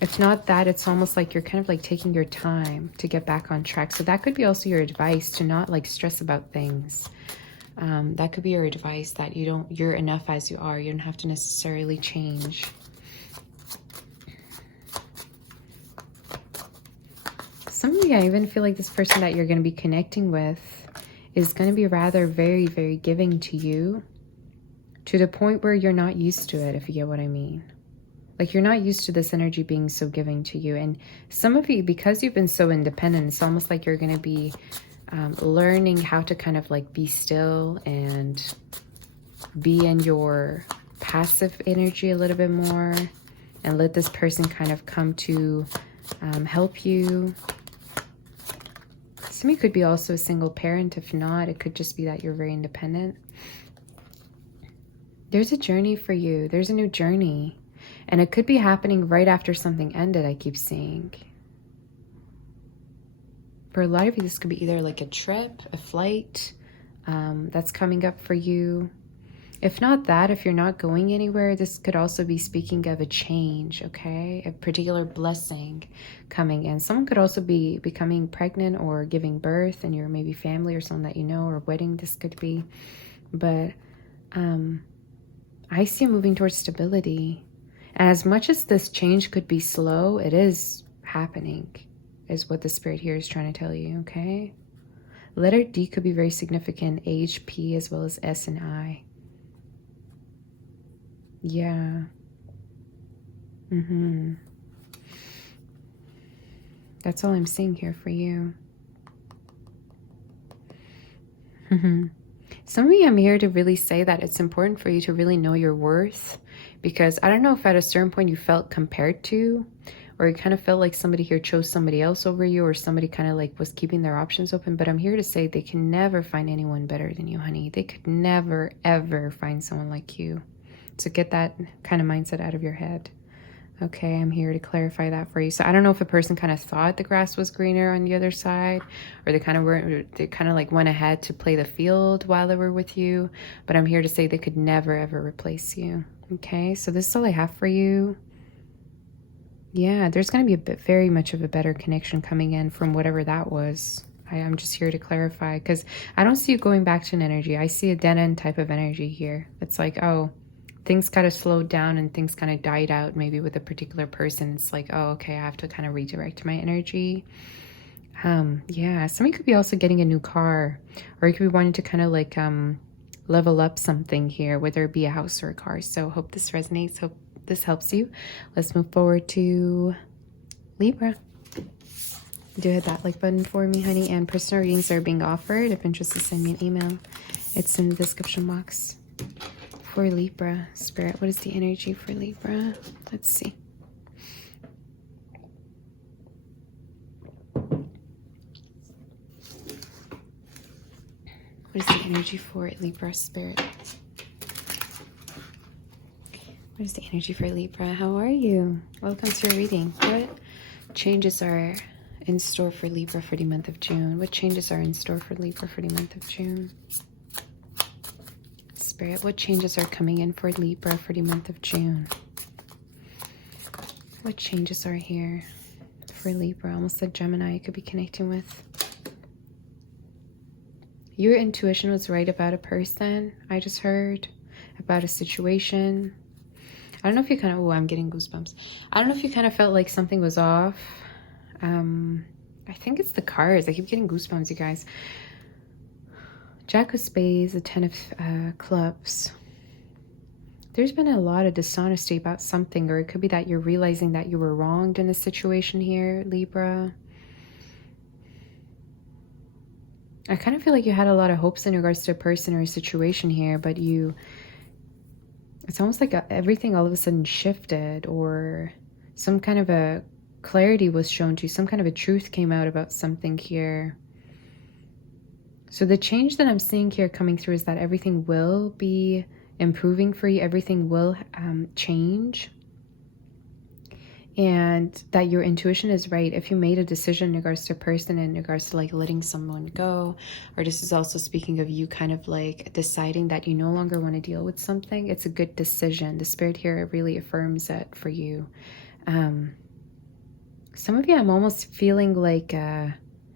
If not that, it's almost like you're kind of like taking your time to get back on track. So that could be also your advice to not like stress about things. That could be your advice that you're enough as you are. You don't have to necessarily change. you, I even feel like this person that you're going to be connecting with is going to be rather very, very giving to you, to the point where you're not used to it, if you get what I mean. Like, you're not used to this energy being so giving to you. And some of you, because you've been so independent, it's almost like you're going to be learning how to kind of like be still and be in your passive energy a little bit more, and let this person kind of come to help you. Some of you could be also a single parent. If not, it could just be that you're very independent. There's a journey for you. There's a new journey. And it could be happening right after something ended, I keep seeing. For a lot of you, this could be either like a trip, a flight that's coming up for you. If not that, if you're not going anywhere, this could also be speaking of a change, okay? A particular blessing coming in. Someone could also be becoming pregnant or giving birth, and your maybe family or someone that you know, or wedding, this could be. But I see you moving towards stability. And as much as this change could be slow, it is happening, is what the spirit here is trying to tell you, okay? Letter D could be very significant, H, P, as well as S and I. Yeah. That's all I'm seeing here for you. Some of you, I'm here to really say that it's important for you to really know your worth, because I don't know if at a certain point you felt compared to, or you kind of felt like somebody here chose somebody else over you, or somebody kind of like was keeping their options open. But I'm here to say they can never find anyone better than you, honey. They could never, ever find someone like you. So get that kind of mindset out of your head. Okay, I'm here to clarify that for you. So I don't know if a person kind of thought the grass was greener on the other side, or they kind of like went ahead to play the field while they were with you. But I'm here to say they could never, ever replace you. Okay, so this is all I have for you. Yeah, there's going to be very much of a better connection coming in from whatever that was. I'm just here to clarify, because I don't see you going back to an energy. I see a dead-end type of energy here. It's like, oh, things kind of slowed down and things kind of died out maybe with a particular person. It's like, oh, okay, I have to kind of redirect my energy. Yeah, somebody could be also getting a new car, or you could be wanting to kind of like level up something here, whether it be a house or a car. So hope this resonates. Hope this helps you. Let's move forward to Libra. Do hit that like button for me, honey. And personal readings are being offered. If interested, send me an email. It's in the description box. For Libra, Spirit, what is the energy for Libra? Let's see. What is the energy for Libra, Spirit? What is the energy for Libra? How are you? Welcome to your reading. What changes are in store for Libra for the month of June? What changes are in store for Libra for the month of June? Spirit, what changes are coming in for Libra for the month of June? What changes are here for Libra? Almost a Gemini you could be connecting with. Your intuition was right about a person. I just heard about a situation. I don't know if you kind of, oh, I'm getting goosebumps. I don't know if you kind of felt like something was off. I think it's the cards. I keep getting goosebumps, you guys. Jack of Spades, the Ten of Clubs. There's been a lot of dishonesty about something, or it could be that you're realizing that you were wronged in a situation here, Libra. I kind of feel like you had a lot of hopes in regards to a person or a situation here, but it's almost like everything all of a sudden shifted, or some kind of a clarity was shown to you, some kind of a truth came out about something here. So the change that I'm seeing here coming through is that everything will be improving for you. Everything will change. And that your intuition is right. If you made a decision in regards to a person, in regards to like letting someone go, or this is also speaking of you kind of like deciding that you no longer want to deal with something, it's a good decision. The Spirit here really affirms that for you. Some of you, I'm almost feeling like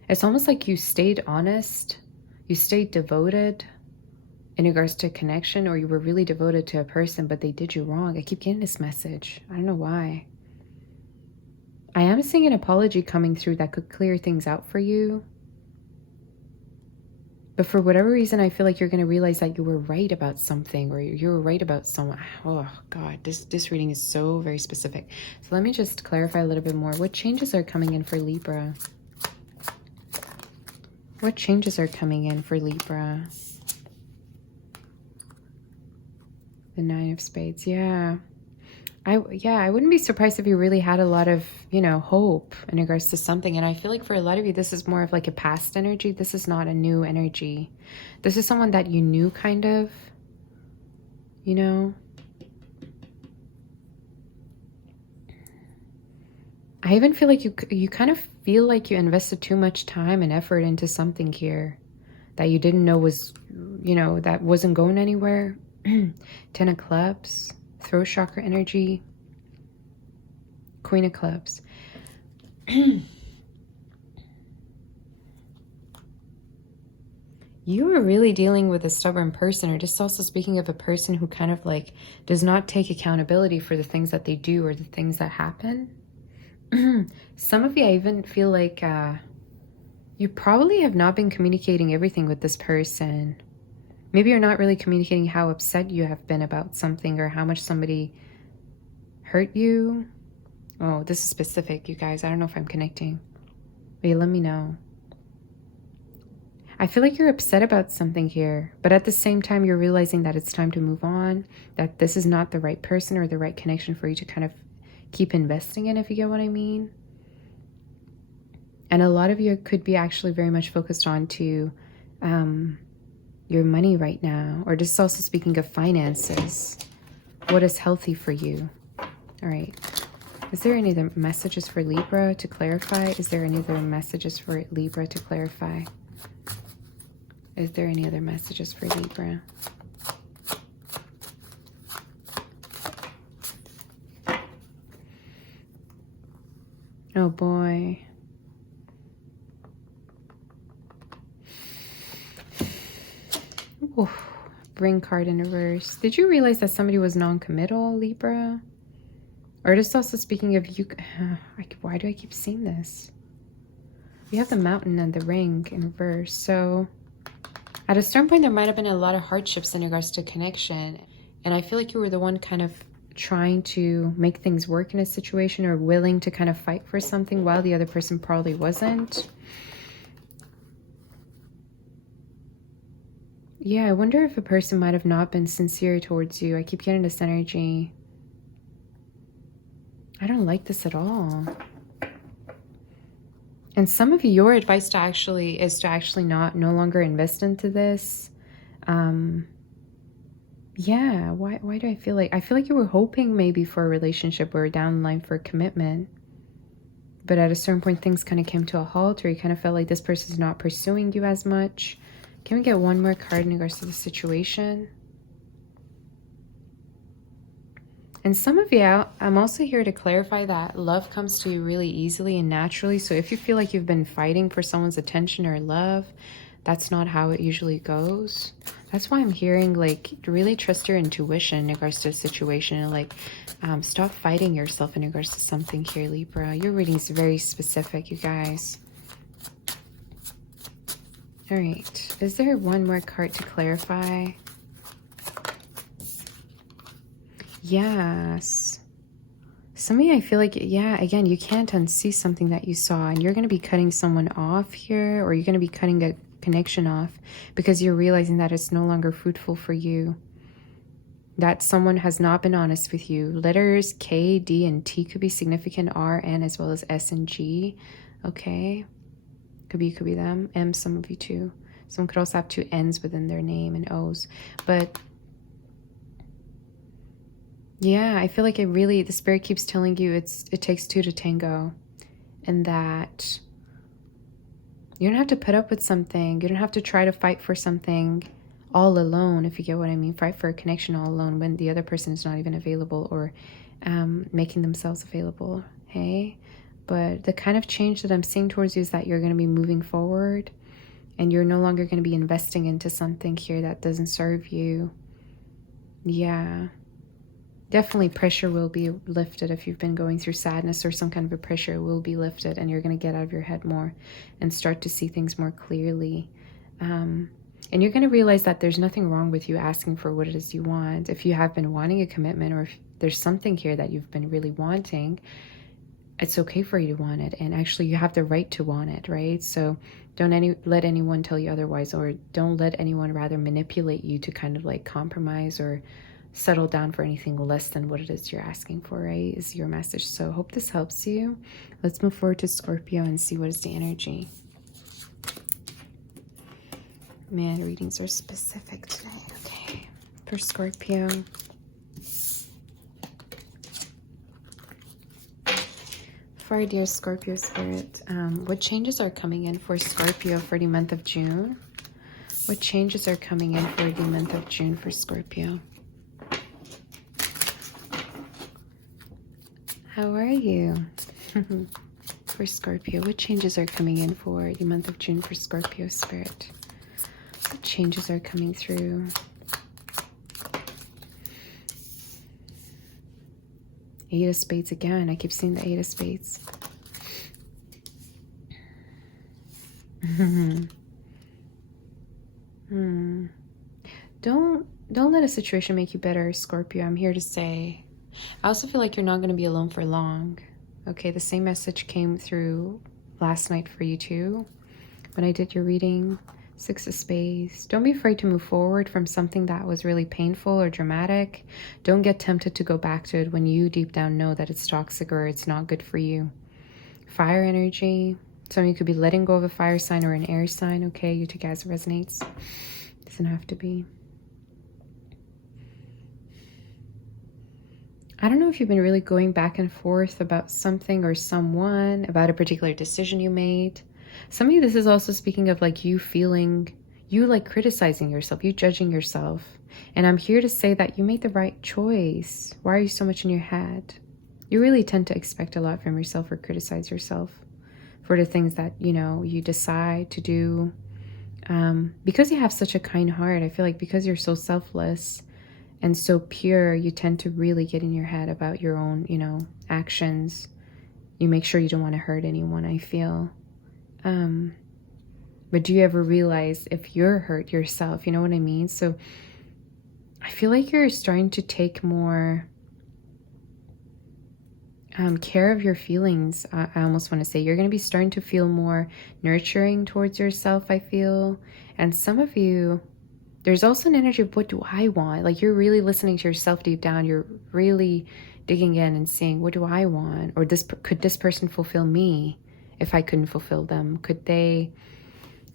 it's almost like you stayed honest. You stayed devoted in regards to connection, or you were really devoted to a person, but they did you wrong. I keep getting this message. I don't know why. I am seeing an apology coming through that could clear things out for you. But for whatever reason, I feel like you're going to realize that you were right about something, or you were right about someone. Oh, God, this reading is so very specific. So let me just clarify a little bit more. What changes are coming in for Libra? What changes are coming in for Libra? The Nine of Spades. Yeah. I wouldn't be surprised if you really had a lot of, you know, hope in regards to something. And I feel like for a lot of you, this is more of like a past energy. This is not a new energy. This is someone that you knew, kind of, you know. I even feel like you kind of feel like you invested too much time and effort into something here that you didn't know was, you know, that wasn't going anywhere. 10 of Clubs. Throat chakra energy. Queen of Clubs. You are really dealing with a stubborn person, or just also speaking of a person who kind of like does not take accountability for the things that they do or the things that happen. Some of you, I even feel like you probably have not been communicating everything with this person. Maybe you're not really communicating how upset you have been about something, or how much somebody hurt you. Oh, this is specific, you guys. I don't know if I'm connecting. Wait, let me know. I feel like you're upset about something here, but at the same time, you're realizing that it's time to move on, that this is not the right person or the right connection for you to kind of keep investing in, if you get what I mean. And a lot of you could be actually very much focused on to your money right now, or just also speaking of finances. What is healthy for you? All right. Is there any other messages for Libra to clarify? Is there any other messages for Libra to clarify? Is there any other messages for Libra? Oh boy. Ooh, Ring card in reverse. Did you realize that somebody was non-committal, Libra? Or just also speaking of you, why do I keep seeing this? You have the Mountain and the Ring in reverse. So at a certain point, there might have been a lot of hardships in regards to connection. And I feel like you were the one kind of trying to make things work in a situation, or willing to kind of fight for something, while the other person probably wasn't. Yeah, I wonder if a person might have not been sincere towards you. I keep getting this energy. I don't like this at all. And some of you, your advice to actually is to actually no longer invest into this. Yeah, why do I feel like you were hoping maybe for a relationship or down the line for a commitment. But at a certain point, things kind of came to a halt, or you kind of felt like this person's not pursuing you as much. Can we get one more card in regards to the situation? And some of you, I'm also here to clarify that love comes to you really easily and naturally. So if you feel like you've been fighting for someone's attention or love, that's not how it usually goes. That's why I'm hearing, like, really trust your intuition in regards to a situation, and like stop fighting yourself in regards to something here, Libra. Your reading is very specific, you guys. All right. Is there one more card to clarify? Yes. Some of you, I feel like, yeah, again, you can't unsee something that you saw, and you're going to be cutting someone off here, or you're going to be cutting a connection off because you're realizing that it's no longer fruitful for you, that someone has not been honest with you. Letters K, D, and T could be significant, R, N, as well as S and G. Okay. Could be them. M, some of you too. Someone could also have two N's within their name and O's. But yeah, I feel like the Spirit keeps telling you it takes two to tango, and that you don't have to put up with something. You don't have to try to fight for something all alone, if you get what I mean. Fight for a connection all alone when the other person is not even available, or making themselves available. Hey? But the kind of change that I'm seeing towards you is that you're going to be moving forward, and you're no longer going to be investing into something here that doesn't serve you. Yeah. Definitely pressure will be lifted. If you've been going through sadness or some kind of a pressure, will be lifted, and you're going to get out of your head more and start to see things more clearly. And you're going to realize that there's nothing wrong with you asking for what it is you want. If you have been wanting a commitment, or if there's something here that you've been really wanting, it's okay for you to want it. And actually, you have the right to want it, right? So don't let anyone tell you otherwise, or don't let anyone rather manipulate you to kind of like compromise or settle down for anything less than what it is you're asking for, right? Is your message. So hope this helps you. Let's move forward to Scorpio and see what is the energy. Man, readings are specific today. Okay, for Scorpio. For our dear Scorpio spirit, what changes are coming in for Scorpio for the month of June? What changes are coming in for the month of June for Scorpio? How are you? For Scorpio, what changes are coming in for the month of June for Scorpio spirit? What changes are coming through? Eight of Spades again. I keep seeing the Eight of Spades. Don't let a situation make you better, Scorpio. I'm here to say, I also feel like you're not going to be alone for long. Okay, the same message came through last night for you too. When I did your reading, Six of Spades. Don't be afraid to move forward from something that was really painful or dramatic. Don't get tempted to go back to it when you deep down know that it's toxic or it's not good for you. Fire energy. Some of you could be letting go of a fire sign or an air sign. Okay, you take it as it resonates. Doesn't have to be. I don't know if you've been really going back and forth about something or someone, about a particular decision you made. Some of you, this is also speaking of like you feeling, you like criticizing yourself, you judging yourself. And I'm here to say that you made the right choice. Why are you so much in your head? You really tend to expect a lot from yourself or criticize yourself for the things that, you know, you decide to do. Because you have such a kind heart, I feel like because you're so selfless and so pure, you tend to really get in your head about your own, you know, actions. You make sure you don't want to hurt anyone, I feel. But do you ever realize if you're hurt yourself? You know what I mean? So I feel like you're starting to take more care of your feelings. I almost want to say you're going to be starting to feel more nurturing towards yourself, I feel. And some of you, there's also an energy of what do I want? Like you're really listening to yourself deep down. You're really digging in and saying, what do I want? Or could this person fulfill me if I couldn't fulfill them? Could they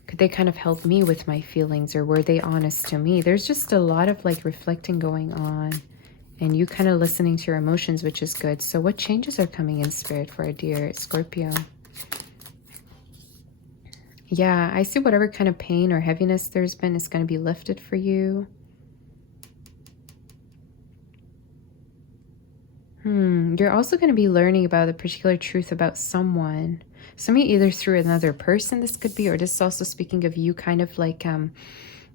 kind of help me with my feelings, or were they honest to me? There's just a lot of like reflecting going on and you kind of listening to your emotions, which is good. So what changes are coming in spirit for our dear Scorpio? Yeah, I see whatever kind of pain or heaviness there's been is going to be lifted for you. You're also going to be learning about a particular truth about someone. Some of you either through another person this could be, or this is also speaking of you kind of like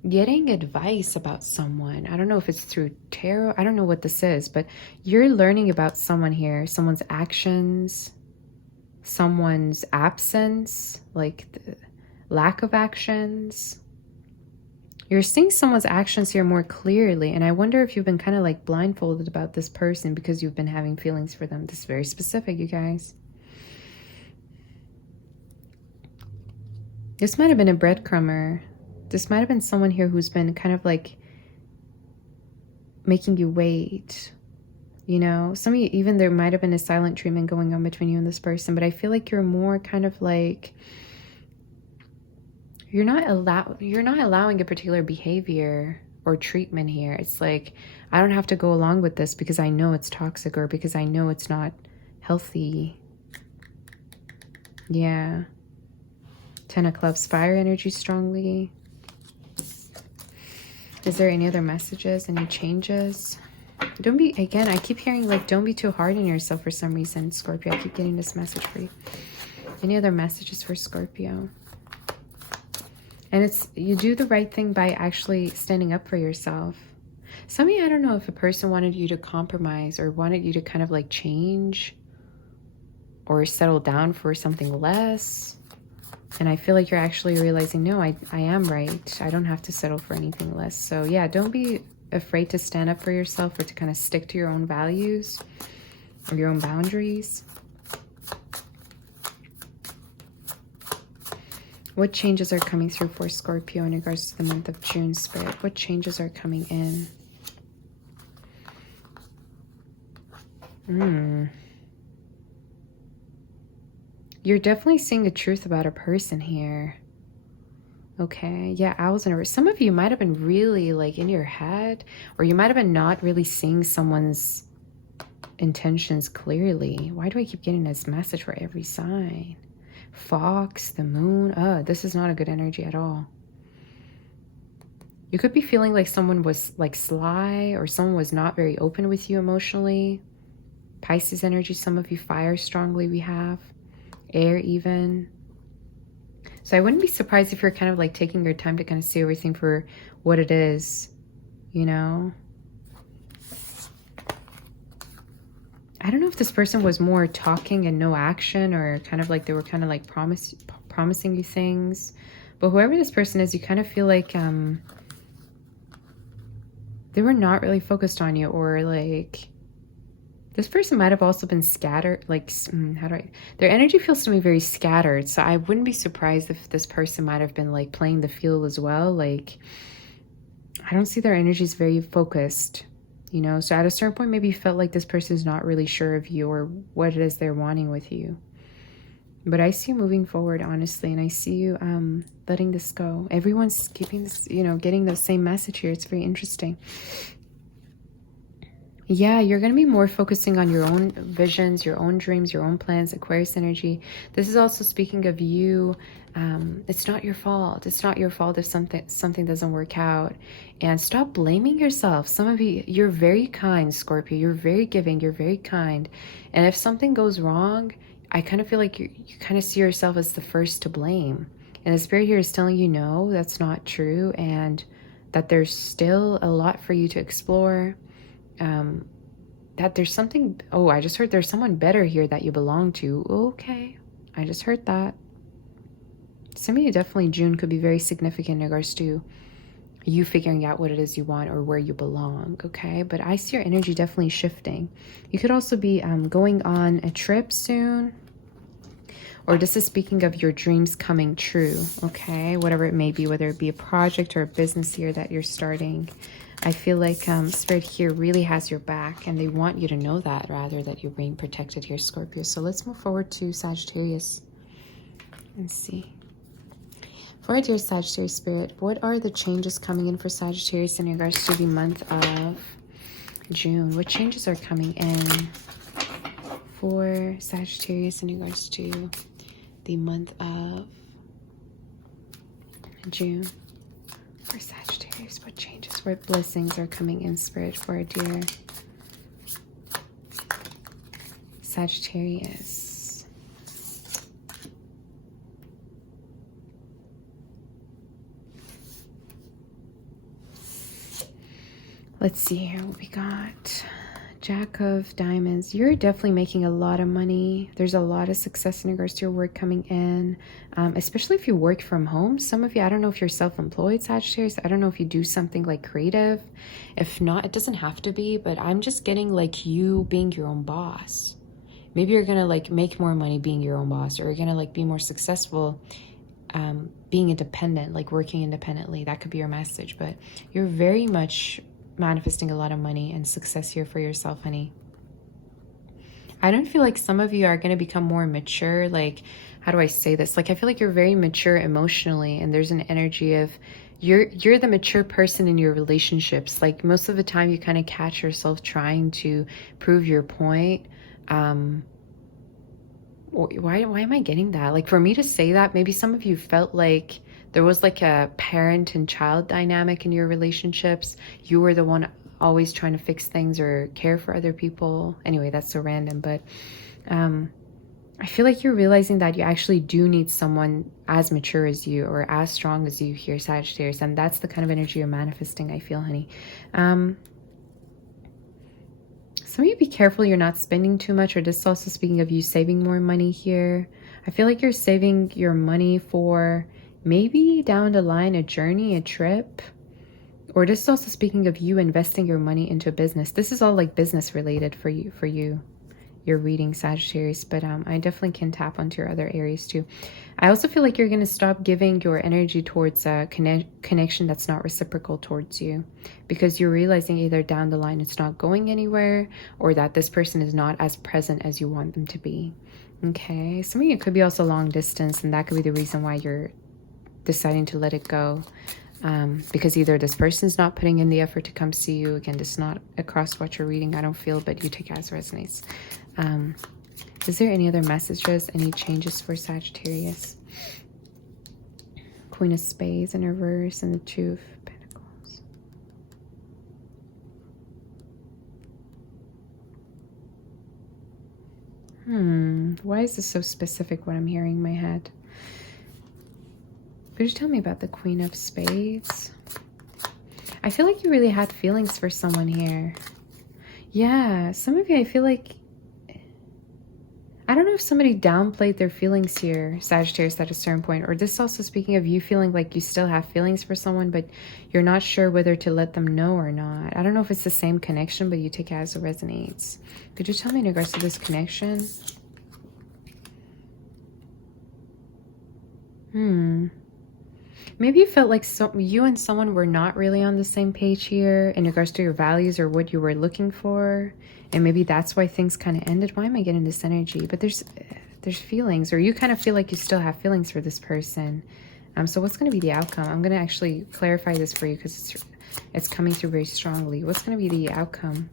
getting advice about someone. I don't know if it's through tarot. I don't know what this is, but you're learning about someone here, someone's actions, someone's absence, like the lack of actions. You're seeing someone's actions here more clearly, and I wonder if you've been kind of like blindfolded about this person because you've been having feelings for them. This is very specific, you guys. This might have been a breadcrumber. This might have been someone here who's been kind of like making you wait. You know, some of you, even there might have been a silent treatment going on between you and this person, but I feel like you're more kind of like, you're not allowing a particular behavior or treatment here. It's like, I don't have to go along with this because I know it's toxic or because I know it's not healthy. Yeah. 10 of Clubs, fire energy strongly. Is there any other messages, any changes? Don't be, again, I keep hearing like, don't be too hard on yourself for some reason, Scorpio. I keep getting this message for you. Any other messages for Scorpio? And it's, you do the right thing by actually standing up for yourself. Some of you, I don't know if a person wanted you to compromise or wanted you to kind of like change or settle down for something less. And I feel like you're actually realizing, no, I am right. I don't have to settle for anything less. So yeah, don't be afraid to stand up for yourself or to kind of stick to your own values or your own boundaries. What changes are coming through for Scorpio in regards to the month of June, Spirit? What changes are coming in? You're definitely seeing the truth about a person here. Okay, yeah, owls and Aries. Some of you might have been really like in your head, or you might have been not really seeing someone's intentions clearly. Why do I keep getting this message for every sign? Fox, the moon. Oh, this is not a good energy at all. You could be feeling like someone was like sly, or someone was not very open with you emotionally. Pisces energy, some of you fire strongly we have. Air even. So I wouldn't be surprised if you're kind of like taking your time to kind of see everything for what it is, you know? I don't know if this person was more talking and no action, or kind of like they were kind of like promising you things. But whoever this person is, you kind of feel like they were not really focused on you, or like this person might have also been scattered, like, their energy feels to me very scattered. So I wouldn't be surprised if this person might have been like playing the field as well. Like, I don't see their energies very focused, you know? So at a certain point, maybe you felt like this person is not really sure of you or what it is they're wanting with you. But I see you moving forward, honestly, and I see you letting this go. Everyone's keeping this, you know, getting the same message here. It's very interesting. Yeah, you're going to be more focusing on your own visions, your own dreams, your own plans, Aquarius energy. This is also speaking of you. It's not your fault. It's not your fault if something doesn't work out. And stop blaming yourself. Some of you, you're very kind, Scorpio. You're very giving. You're very kind. And if something goes wrong, I kind of feel like you kind of see yourself as the first to blame. And the spirit here is telling you, no, that's not true. And that there's still a lot for you to explore. That there's something, oh, I just heard there's someone better here that you belong to. Okay, I just heard that. Some of you definitely, June could be very significant in regards to you figuring out what it is you want or where you belong, okay? But I see your energy definitely shifting. You could also be going on a trip soon, or this is speaking of your dreams coming true, okay? Whatever it may be, whether it be a project or a business here that you're starting. I feel like Spirit here really has your back, and they want you to know that, rather, that you're being protected here, Scorpio. So let's move forward to Sagittarius and see. For our dear Sagittarius Spirit, what are the changes coming in for Sagittarius in regards to the month of June? What changes are coming in for Sagittarius in regards to the month of June? For Sagittarius, what changes, what blessings are coming in, Spirit, for our dear Sagittarius? Let's see here what we got. Jack of Diamonds. You're definitely making a lot of money. There's a lot of success in regards to your work coming in, especially if you work from home. Some of you, I don't know if you're self-employed, Sagittarius. I don't know if you do something like creative. If not, it doesn't have to be, but I'm just getting like you being your own boss. Maybe you're gonna like make more money being your own boss, or you're gonna like be more successful being independent, like working independently. That could be your message, but you're very much manifesting a lot of money and success here for yourself, honey. I don't feel like some of you are going to become more mature. Like, how do I say this? Like, I feel like you're very mature emotionally, and there's an energy of you're the mature person in your relationships. Like, most of the time you kind of catch yourself trying to prove your point. Why am I getting that? Like, for me to say that, maybe some of you felt like there was like a parent and child dynamic in your relationships. You were the one always trying to fix things or care for other people. Anyway, that's so random, but I feel like you're realizing that you actually do need someone as mature as you, or as strong as you here, Sagittarius. And that's the kind of energy you're manifesting, I feel, honey. Some of you be careful you're not spending too much, or this is also speaking of you saving more money here. I feel like you're saving your money for maybe down the line a journey, a trip. Or this is also speaking of you investing your money into a business. This is all like business related for you. You're reading Sagittarius, but I definitely can tap onto your other Aries too. I also feel like you're going to stop giving your energy towards a connection that's not reciprocal towards you, because you're realizing either down the line it's not going anywhere, or that this person is not as present as you want them to be. Okay, some of you could be also long distance, and that could be the reason why you're deciding to let it go. Because either this person's not putting in the effort to come see you. Again, this is not across what you're reading, I don't feel, but you take it as resonates. Is there any other messages, any changes for Sagittarius? Queen of Spades in reverse and the Two of Pentacles. Why is this so specific what I'm hearing in my head? Could you tell me about the Queen of Spades? I feel like you really had feelings for someone here. Yeah, some of you, I feel like, I don't know if somebody downplayed their feelings here, Sagittarius, at a certain point. Or this is also speaking of you feeling like you still have feelings for someone, but you're not sure whether to let them know or not. I don't know if it's the same connection, but you take it as it resonates. Could you tell me in regards to this connection? Maybe you felt like you and someone were not really on the same page here in regards to your values or what you were looking for. And maybe that's why things kind of ended. Why am I getting this energy? But there's feelings, or you kind of feel like you still have feelings for this person. So what's going to be the outcome? I'm going to actually clarify this for you because it's coming through very strongly. What's going to be the outcome?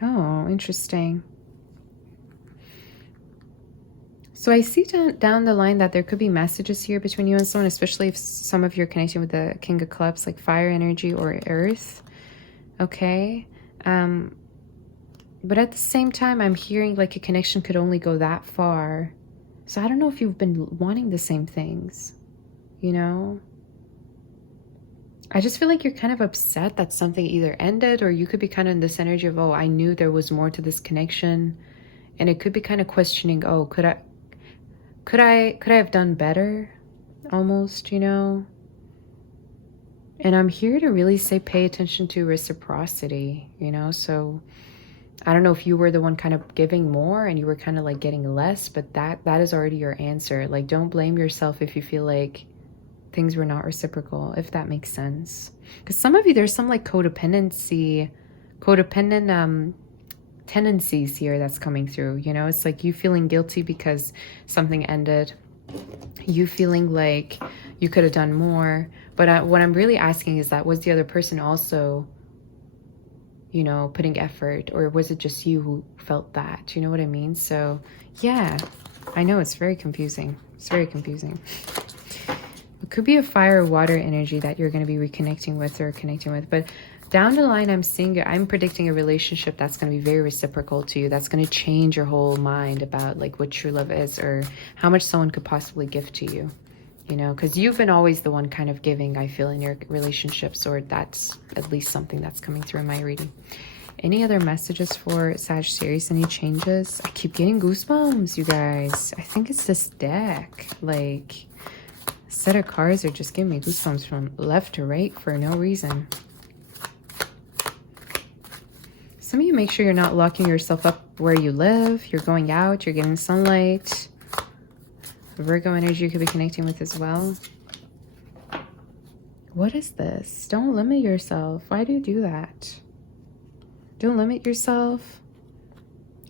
Oh, interesting. So I see down the line that there could be messages here between you and someone, especially if some of you are connecting with the King of Clubs, like fire energy or earth. Okay. But at the same time, I'm hearing like a connection could only go that far. So I don't know if you've been wanting the same things, you know? I just feel like you're kind of upset that something either ended, or you could be kind of in this energy of, oh, I knew there was more to this connection. And it could be kind of questioning, oh, could I have done better? Almost, you know? And I'm here to really say pay attention to reciprocity, you know? So I don't know if you were the one kind of giving more and you were kind of like getting less, but that is already your answer. Like, don't blame yourself if you feel like things were not reciprocal, if that makes sense. Because some of you, there's some like codependent tendencies here that's coming through, you know? It's like you feeling guilty because something ended, you feeling like you could have done more. But what I'm really asking is that, was the other person also, you know, putting effort, or was it just you who felt that? You know what I mean? So yeah, I know it's very confusing. It's very confusing. It could be a fire or water energy that you're going to be reconnecting with or connecting with. But down the line, I'm predicting a relationship that's going to be very reciprocal to you. That's going to change your whole mind about like what true love is, or how much someone could possibly give to you. You know, because you've been always the one kind of giving, I feel, in your relationships, or that's at least something that's coming through in my reading. Any other messages for Sagittarius? Any changes? I keep getting goosebumps, you guys. I think it's this deck. Like, a set of cards are just giving me goosebumps from left to right for no reason. Some of you, make sure you're not locking yourself up where you live. You're going out, you're getting sunlight. Virgo energy you could be connecting with as well. What is this? Don't limit yourself. Why do you do that? Don't limit yourself.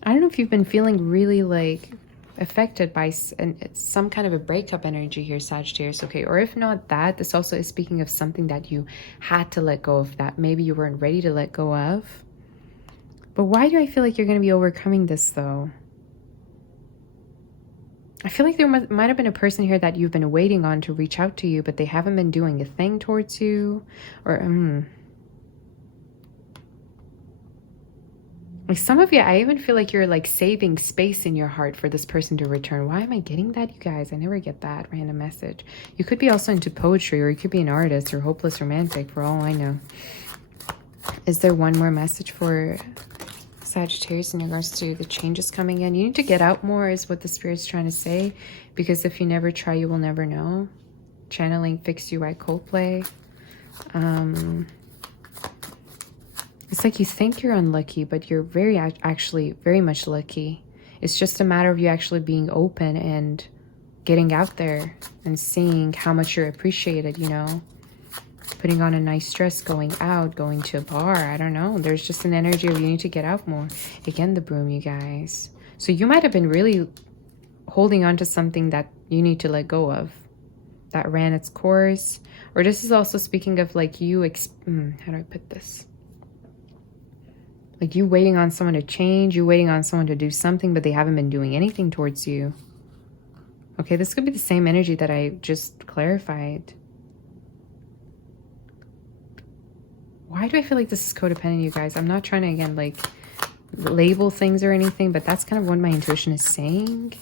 I don't know if you've been feeling really like affected by some kind of a breakup energy here, Sagittarius. Okay, or if not that, this also is speaking of something that you had to let go of, that maybe you weren't ready to let go of. But why do I feel like you're going to be overcoming this though? I feel like there might have been a person here that you've been waiting on to reach out to you, but they haven't been doing a thing towards you. Or, like some of you, I even feel like you're like saving space in your heart for this person to return. Why am I getting that, you guys? I never get that random message. You could be also into poetry, or you could be an artist or hopeless romantic for all I know. Is there one more message for Sagittarius in regards to the changes coming in? You need to get out more is what the Spirit's trying to say. Because if you never try, you will never know. Channeling Fix You by Coldplay. It's like you think you're unlucky, but you're actually very much lucky. It's just a matter of you actually being open and getting out there and seeing how much you're appreciated, you know. Putting on a nice dress, going out, going to a bar. I don't know. There's just an energy of you need to get out more. Again, the Broom, you guys. So you might have been really holding on to something that you need to let go of. That ran its course. Or this is also speaking of like you, how do I put this? Like you waiting on someone to change, you waiting on someone to do something, but they haven't been doing anything towards you. Okay, this could be the same energy that I just clarified. Why do I feel like this is codependent, you guys? I'm not trying to, again, like, label things or anything, but that's kind of what my intuition is saying.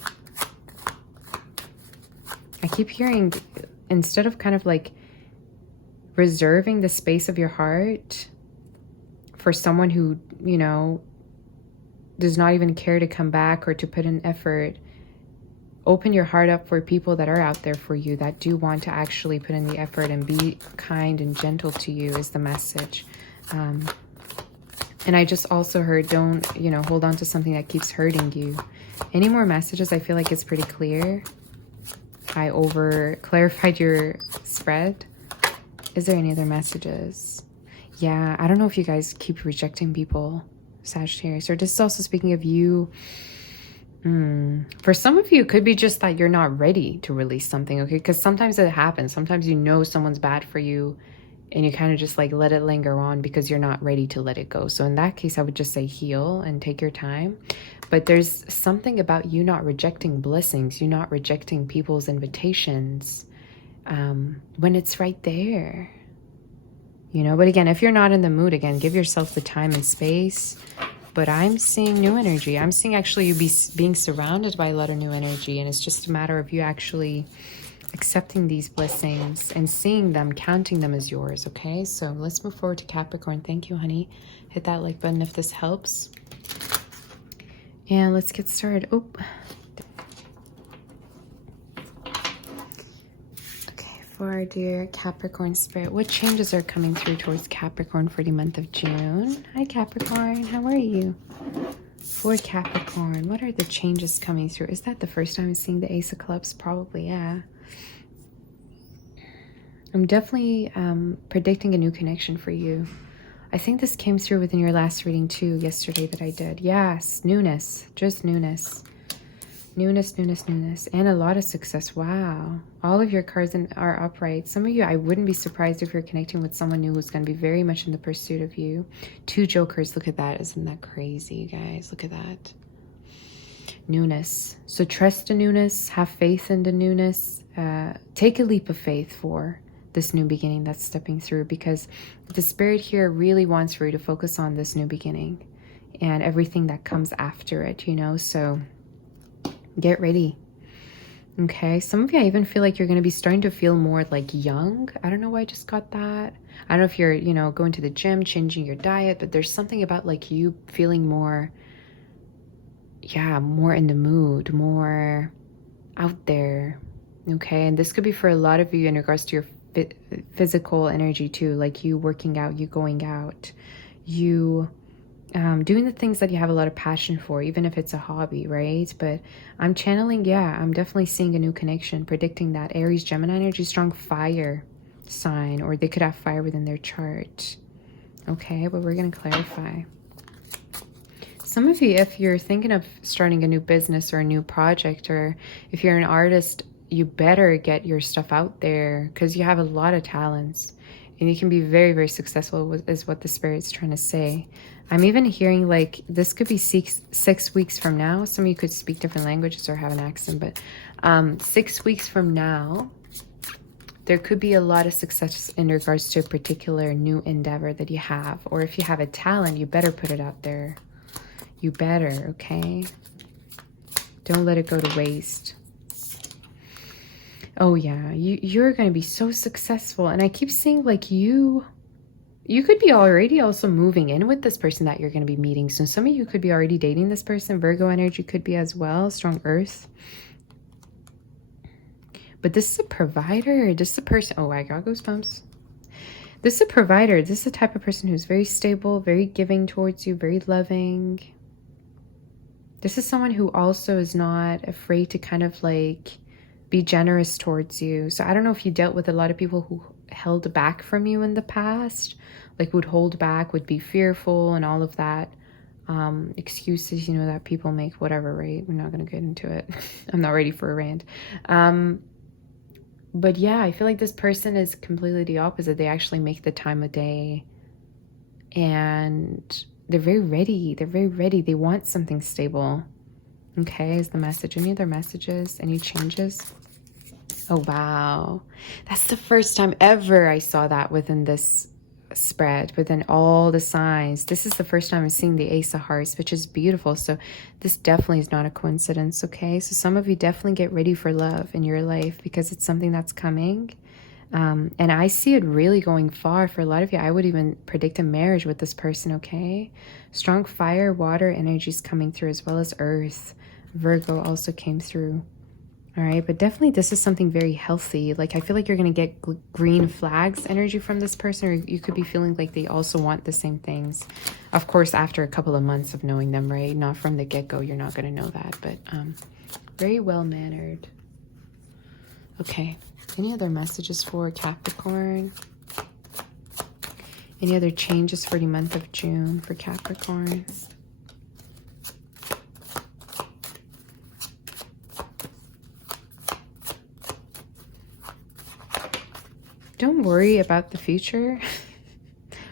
I keep hearing, instead of kind of like reserving the space of your heart for someone who, you know, does not even care to come back or to put in effort, open your heart up for people that are out there for you, that do want to actually put in the effort and be kind and gentle to you is the message. And I just also heard, don't, you know, hold on to something that keeps hurting you. Any more messages? I feel like it's pretty clear. I over clarified your spread. Is there any other messages? Yeah, I don't know if you guys keep rejecting people, Sagittarius, or this is also speaking of you. For some of you, it could be just that you're not ready to release something, okay? Because sometimes it happens. Sometimes you know someone's bad for you and you kind of just like let it linger on because you're not ready to let it go. So in that case, I would just say heal and take your time. But there's something about you not rejecting blessings, you not rejecting people's invitations when it's right there. You know, but again, if you're not in the mood, again, give yourself the time and space. But I'm seeing new energy. I'm seeing actually you being surrounded by a lot of new energy. And it's just a matter of you actually accepting these blessings and seeing them, counting them as yours, okay? So let's move forward to Capricorn. Thank you, honey. Hit that like button if this helps. And let's get started. Oh. Okay, for our dear Capricorn spirit, what changes are coming through towards Capricorn for the month of June? Hi, Capricorn. How are you? For Capricorn, what are the changes coming through? Is that the first time I'm seeing the Ace of Clubs? Probably, yeah. I'm definitely predicting a new connection for you. I think this came through within your last reading too, yesterday that I did. Yes, newness, just newness. Newness, newness, newness, and a lot of success. Wow. All of your cards are upright. Some of you, I wouldn't be surprised if you're connecting with someone new who's going to be very much in the pursuit of you. 2 jokers. Look at that. Isn't that crazy, you guys? Look at that. Newness. So trust the newness. Have faith in the newness. Take a leap of faith for this new beginning that's stepping through, because the spirit here really wants for you to focus on this new beginning and everything that comes after it, you know? So get ready. Okay, some of you, I even feel like you're going to be starting to feel more like young. I don't know why I just got that. I don't know if you're, you know, going to the gym, changing your diet, but there's something about like you feeling more, yeah, more in the mood, more out there. Okay, and this could be for a lot of you in regards to your physical energy too, like you working out, you going out, you doing the things that you have a lot of passion for, even if it's a hobby, right? But I'm channeling, yeah, I'm definitely seeing a new connection, predicting that Aries, Gemini energy, strong fire sign, or they could have fire within their chart. Okay, but we're going to clarify. Some of you, if you're thinking of starting a new business or a new project, or if you're an artist, you better get your stuff out there because you have a lot of talents and you can be very, very successful, is what the spirit's trying to say. I'm even hearing like this could be 6 weeks from now. Some of you could speak different languages or have an accent, but 6 weeks from now, there could be a lot of success in regards to a particular new endeavor that you have. Or if you have a talent, you better put it out there. You better, okay? Don't let it go to waste. Oh yeah, you're going to be so successful. And I keep seeing like you You could be already also moving in with this person that you're going to be meeting. So some of you could be already dating this person. Virgo energy could be as well. Strong earth. But this is a provider. This is a person. Oh, I got goosebumps. This is a provider. This is the type of person who's very stable, very giving towards you, very loving. This is someone who also is not afraid to kind of like be generous towards you. So I don't know if you dealt with a lot of people who held back from you in the past, like would hold back, would be fearful and all of that. Excuses, you know, that people make, whatever, right? We're not going to get into it. I'm not ready for a rant. But yeah, I feel like this person is completely the opposite. They actually make the time of day and they're very ready. They're very ready. They want something stable. Okay, is the message. Any other messages? Any changes? Oh, wow. That's the first time ever I saw that within this spread, within all the signs. This is the first time I'm seeing the Ace of Hearts, which is beautiful. So this definitely is not a coincidence, okay? So some of you definitely get ready for love in your life because it's something that's coming. And I see it really going far. For a lot of you, I would even predict a marriage with this person, okay? Strong fire, water energies coming through, as well as earth. Virgo also came through. All right, but definitely this is something very healthy. Like, I feel like you're going to get green flags energy from this person, or you could be feeling like they also want the same things. Of course, after a couple of months of knowing them, right? Not from the get-go, you're not going to know that, but very well-mannered. Okay, any other messages for Capricorn? Any other changes for the month of June for Capricorn? Don't worry about the future.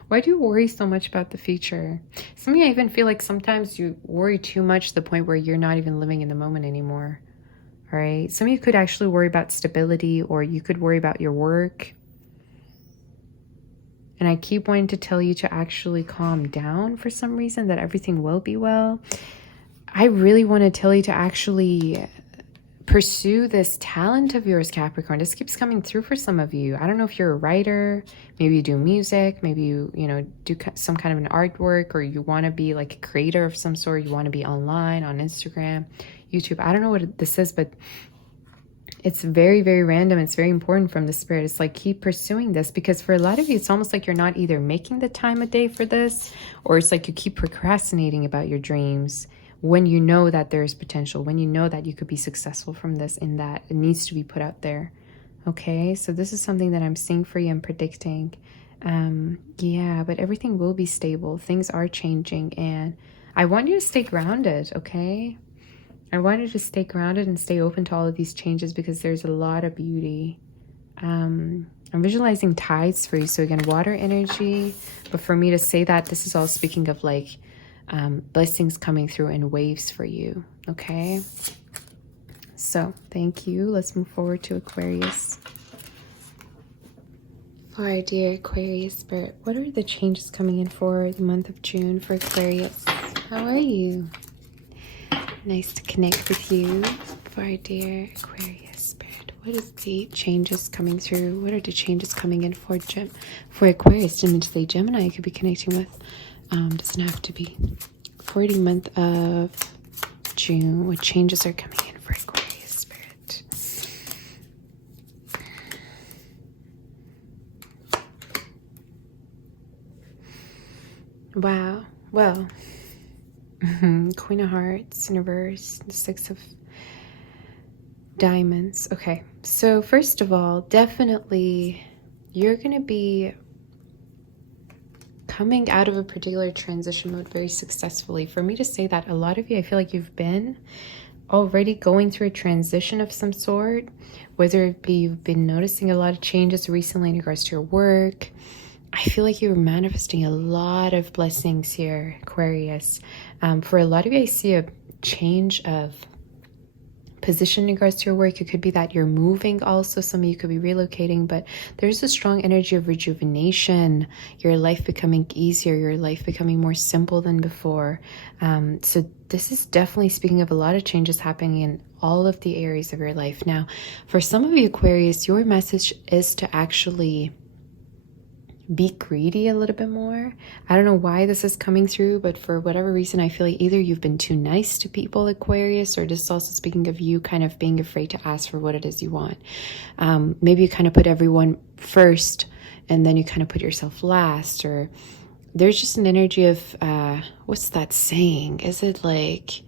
Why do you worry so much about the future? Some of you, I even feel like sometimes you worry too much to the point where you're not even living in the moment anymore. All right. Some of you could actually worry about stability, or you could worry about your work. And I keep wanting to tell you to actually calm down for some reason, that everything will be well. I really want to tell you to actually pursue this talent of yours, Capricorn. This keeps coming through for some of you. I don't know if you're a writer, maybe you do music, maybe you do some kind of an artwork, or you want to be like a creator of some sort. You want to be online on Instagram, YouTube. I don't know what this is, but it's very, very random. It's very important from the spirit. It's like, keep pursuing this, because for a lot of you, it's almost like you're not either making the time of day for this, or it's like you keep procrastinating about your dreams when you know that there's potential, when you know that you could be successful from this, and that it needs to be put out there. Okay, so this is something that I'm seeing for you and predicting. Yeah, but everything will be stable. Things are changing, and I want you to stay grounded, okay? I want you to stay grounded and stay open to all of these changes, because there's a lot of beauty. I'm visualizing tides for you. So again, water energy. But for me to say that, this is all speaking of like blessings coming through in waves for you. Okay. So thank you. Let's move forward to Aquarius. For our dear Aquarius spirit, what are the changes coming in for the month of June for Aquarius? How are you? Nice to connect with you. For our dear Aquarius spirit, what is the changes coming through? What are the changes coming in for Aquarius? Didn't mean to say Gemini you could be connecting with. Doesn't have to be. For the month of June, what changes are coming in for Aquarius spirit? Wow. Well, Queen of Hearts in reverse, the Six of Diamonds. Okay, so first of all, definitely you're going to be coming out of a particular transition mode very successfully. For me to say that, a lot of you, I feel like you've been already going through a transition of some sort, whether it be you've been noticing a lot of changes recently in regards to your work. I feel like you're manifesting a lot of blessings here, Aquarius. For a lot of you, I see a change of position in regards to your work. It could be that you're moving also. Some of you could be relocating, but there's a strong energy of rejuvenation, your life becoming easier, your life becoming more simple than before. So this is definitely speaking of a lot of changes happening in all of the areas of your life. Now, for some of you Aquarius, your message is to actually be greedy a little bit more. I don't know why this is coming through, but for whatever reason, I feel like either you've been too nice to people, Aquarius, or this is also speaking of you kind of being afraid to ask for what it is you want. Maybe you kind of put everyone first and then you kind of put yourself last, or there's just an energy of, what's that saying? Is it like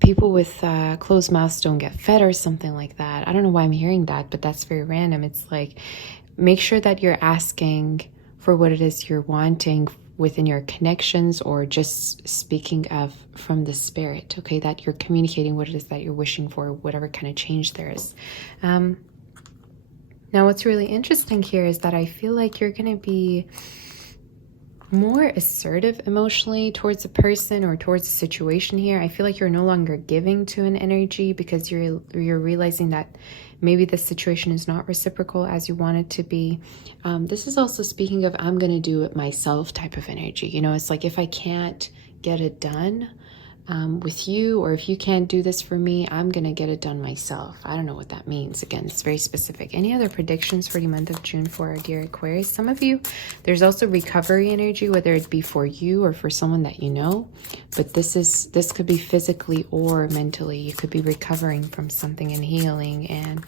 people with closed mouths don't get fed or something like that? I don't know why I'm hearing that, but that's very random. It's like, make sure that you're asking for what it is you're wanting within your connections, or just speaking of from the spirit, okay? That you're communicating what it is that you're wishing for, whatever kind of change there is. Now, what's really interesting here is that I feel like you're going to be more assertive emotionally towards a person or towards a situation here. I feel like you're no longer giving to an energy because you're realizing that maybe the situation is not reciprocal as you want it to be. This is also speaking of I'm going to do it myself type of energy. You know, it's like if I can't get it done with you, or if you can't do this for me, I'm going to get it done myself. I don't know what that means. Again, it's very specific. Any other predictions for the month of June for our dear Aquarius? Some of you, there's also recovery energy, whether it be for you or for someone that you know. But this could be physically or mentally. You could be recovering from something and healing and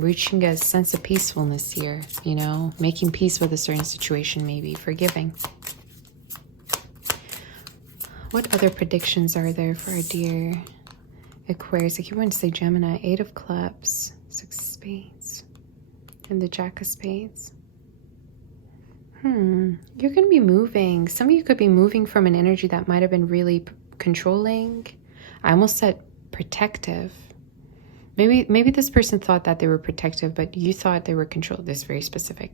reaching a sense of peacefulness here, you know, making peace with a certain situation, maybe forgiving. What other predictions are there for our dear Aquarius? I keep wanting to say Gemini. 8 of Clubs, 6 of Spades, and the Jack of Spades. You're going to be moving. Some of you could be moving from an energy that might have been really controlling. I almost said protective. Maybe this person thought that they were protective, but you thought they were controlled. This is very specific.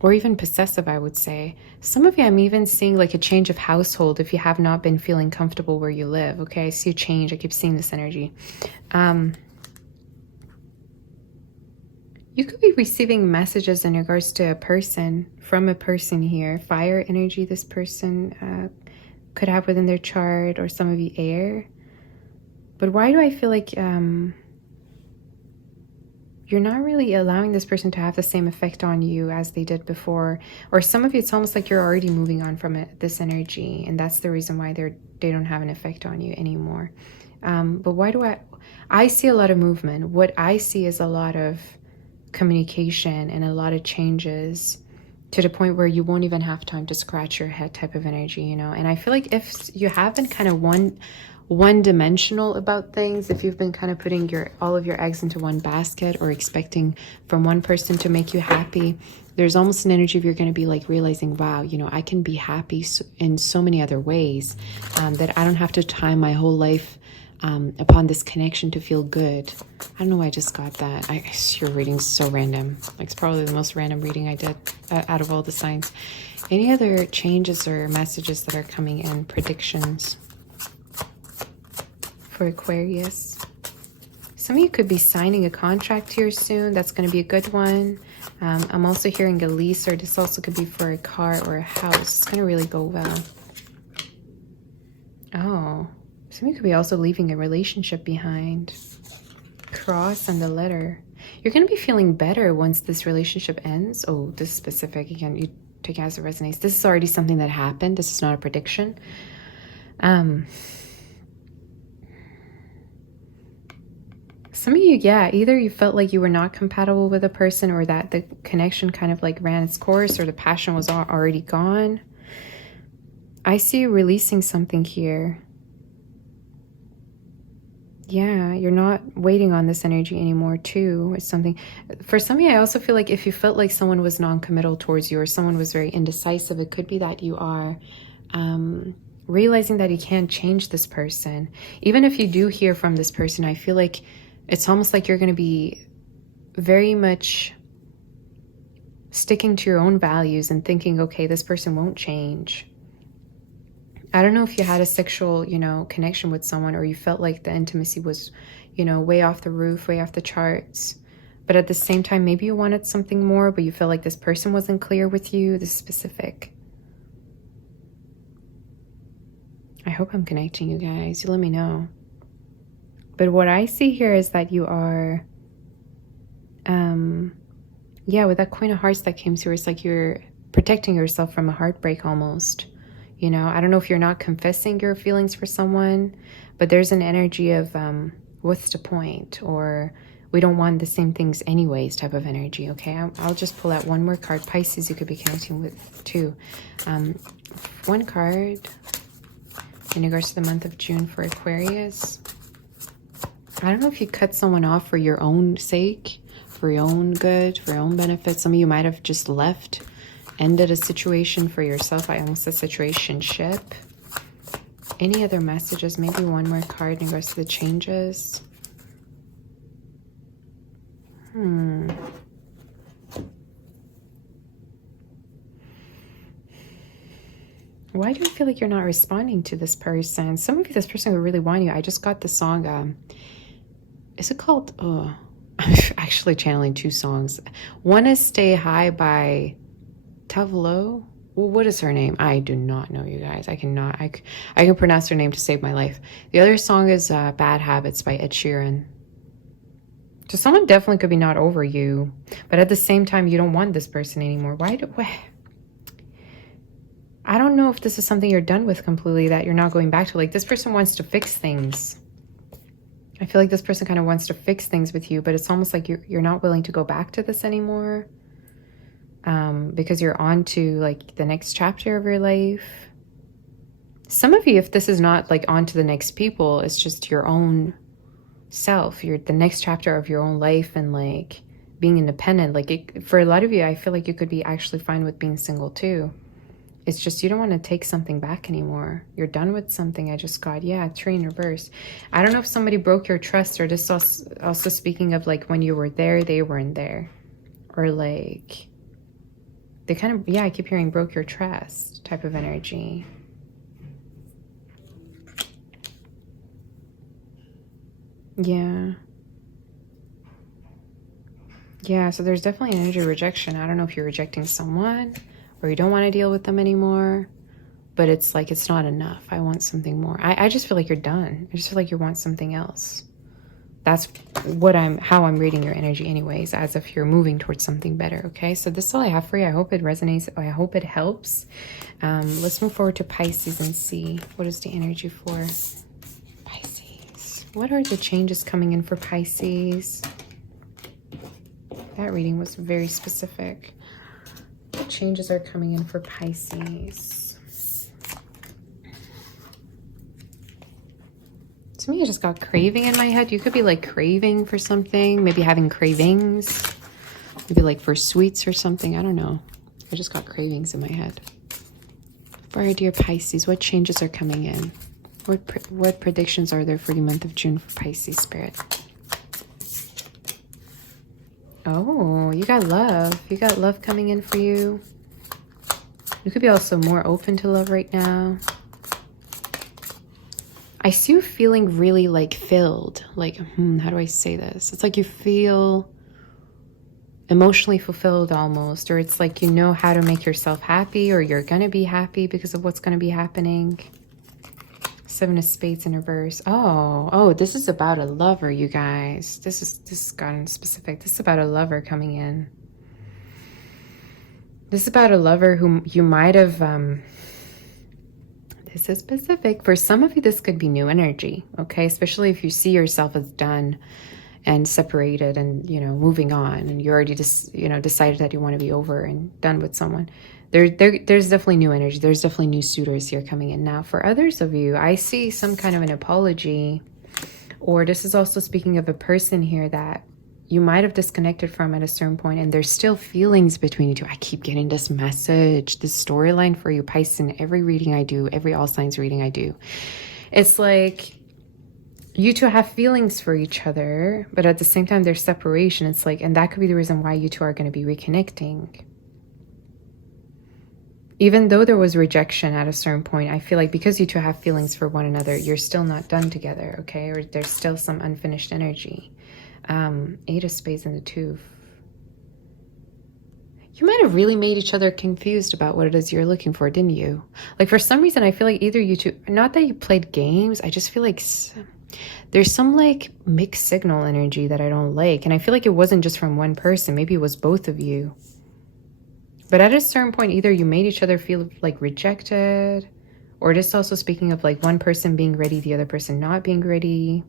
Or even possessive, I would say. Some of you, I'm even seeing like a change of household if you have not been feeling comfortable where you live. Okay, I see a change. I keep seeing this energy. You could be receiving messages in regards to a person, from a person here. Fire energy this person could have within their chart, or some of you air. But why do I feel like you're not really allowing this person to have the same effect on you as they did before? Or some of you, it's almost like you're already moving on from this energy, and that's the reason why they don't have an effect on you anymore. But why do I see a lot of movement. What I see is a lot of communication and a lot of changes, to the point where you won't even have time to scratch your head type of energy, you know. And I feel like if you have been kind of one-dimensional about things, if you've been kind of putting all of your eggs into one basket, or expecting from one person to make you happy, there's almost an energy of you're going to be like realizing, wow, you know, I can be happy in so many other ways, that I don't have to tie my whole life upon this connection to feel good. I don't know why I just got that. Your reading's so random. Like, it's probably the most random reading I did out of all the signs. Any other changes or messages that are coming in, predictions for Aquarius? Some of you could be signing a contract here soon. That's going to be a good one. I'm also hearing a lease, or this also could be for a car or a house. It's going to really go well. Oh, some of you could be also leaving a relationship behind. Cross and the letter. You're going to be feeling better once this relationship ends. Oh, this is specific. Again, you take it as it resonates. This is already something that happened. This is not a prediction. Some of you, yeah, either you felt like you were not compatible with a person, or that the connection kind of like ran its course, or the passion was already gone. I see you releasing something here. Yeah, you're not waiting on this energy anymore too. It's something, for some of you, I also feel like if you felt like someone was non-committal towards you, or someone was very indecisive, it could be that you are realizing that you can't change this person. Even if you do hear from this person, I feel like it's almost like you're going to be very much sticking to your own values and thinking, okay, this person won't change. I don't know if you had a sexual, you know, connection with someone, or you felt like the intimacy was, you know, way off the roof, way off the charts. But at the same time, maybe you wanted something more, but you felt like this person wasn't clear with you. This is specific. I hope I'm connecting, you guys. You let me know. But what I see here is that you are, yeah, with that Queen of Hearts that came through, it's like you're protecting yourself from a heartbreak almost. You know, I don't know if you're not confessing your feelings for someone, but there's an energy of what's the point, or we don't want the same things anyways type of energy. Okay, I'll just pull out one more card. Pisces, you could be connecting with too. One card in regards to the month of June for Aquarius. I don't know if you cut someone off for your own sake, for your own good, for your own benefit. Some of you might have just left, ended a situation for yourself. I almost said situationship. Any other messages? Maybe one more card in regards to the changes. Why do you feel like you're not responding to this person? Some of you, this person would really want you. I just got the song. Is it called? Oh, I'm actually channeling two songs. One is "Stay High" by Tavlo. Well, what is her name? I do not know, you guys. I cannot. I can pronounce her name to save my life. The other song is "Bad Habits" by Ed Sheeran. So someone definitely could be not over you, but at the same time, you don't want this person anymore. Why? I don't know if this is something you're done with completely, that you're not going back to. Like, this person wants to fix things. I feel like this person kind of wants to fix things with you, but it's almost like you're not willing to go back to this anymore, because you're on to like the next chapter of your life. Some of you, if this is not like on to the next people, it's just your own self. You're the next chapter of your own life and like being independent. Like for a lot of you, I feel like you could be actually fine with being single too. It's just you don't want to take something back anymore. You're done with something. I just got, yeah, 3 in reverse. I don't know if somebody broke your trust, or this also speaking of like when you were there, they weren't there. Or like they kind of, yeah, I keep hearing broke your trust type of energy. Yeah. Yeah, so there's definitely an energy of rejection. I don't know if you're rejecting someone or you don't want to deal with them anymore, but it's like it's not enough. I want something more. I just feel like you're done. I just feel like you want something else. That's how I'm reading your energy anyways, as if you're moving towards something better. Okay, so this is all I have for you. I hope it resonates. I hope it helps. Let's move forward to Pisces and see what is the energy for Pisces. What are the changes coming in for Pisces? That reading was very specific. What changes are coming in for Pisces? To me, I just got craving in my head. You could be like craving for something, maybe having cravings, maybe like for sweets or something. I don't know. I just got cravings in my head. For our dear Pisces, what changes are coming in? What predictions are there for the month of June for Pisces spirit? Oh, you got love. You got love coming in for you. You could be also more open to love right now. I see you feeling really like filled. Like, how do I say this? It's like you feel emotionally fulfilled almost, or it's like you know how to make yourself happy, or you're going to be happy because of what's going to be happening. 7 of Spades in reverse. Oh, this is about a lover, you guys. This has gotten specific. This is about a lover coming in. This is about a lover whom you might have, this is specific. For some of you, this could be new energy, okay? Especially if you see yourself as done and separated and, moving on, and you already just, decided that you want to be over and done with someone. There's definitely new energy. There's definitely new suitors here coming in. Now, for others of you, I see some kind of an apology, or this is also speaking of a person here that you might have disconnected from at a certain point, and there's still feelings between you two. I keep getting this message, this storyline for you, Pisces, in every reading I do, every all signs reading I do. It's like you two have feelings for each other, but at the same time, there's separation. It's like, and that could be the reason why you two are going to be reconnecting. Even though there was rejection at a certain point, I feel like because you two have feelings for one another, you're still not done together, okay? Or there's still some unfinished energy. 8 of Spades and the 2. You might have really made each other confused about what it is you're looking for, didn't you? Like, for some reason, I feel like either you two, not that you played games, I just feel like there's some like mixed signal energy that I don't like. And I feel like it wasn't just from one person. Maybe it was both of you. But at a certain point, either you made each other feel like rejected, or it is also speaking of like one person being ready, the other person not being ready.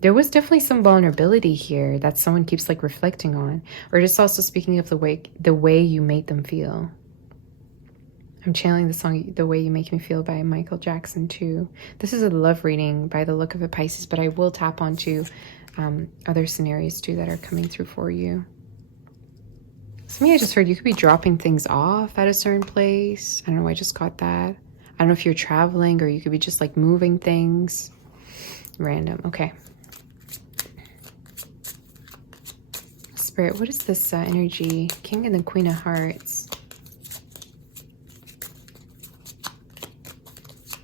There was definitely some vulnerability here that someone keeps like reflecting on, or just also speaking of the way you made them feel. I'm channeling the song "The Way You Make Me Feel" by Michael Jackson too. This is a love reading by the look of a Pisces, but I will tap onto other scenarios too that are coming through for you. So me, I just heard you could be dropping things off at a certain place. I don't know, I just got that. I don't know if you're traveling or you could be just like moving things. Random, okay. Spirit, what is this energy? King and the Queen of Hearts.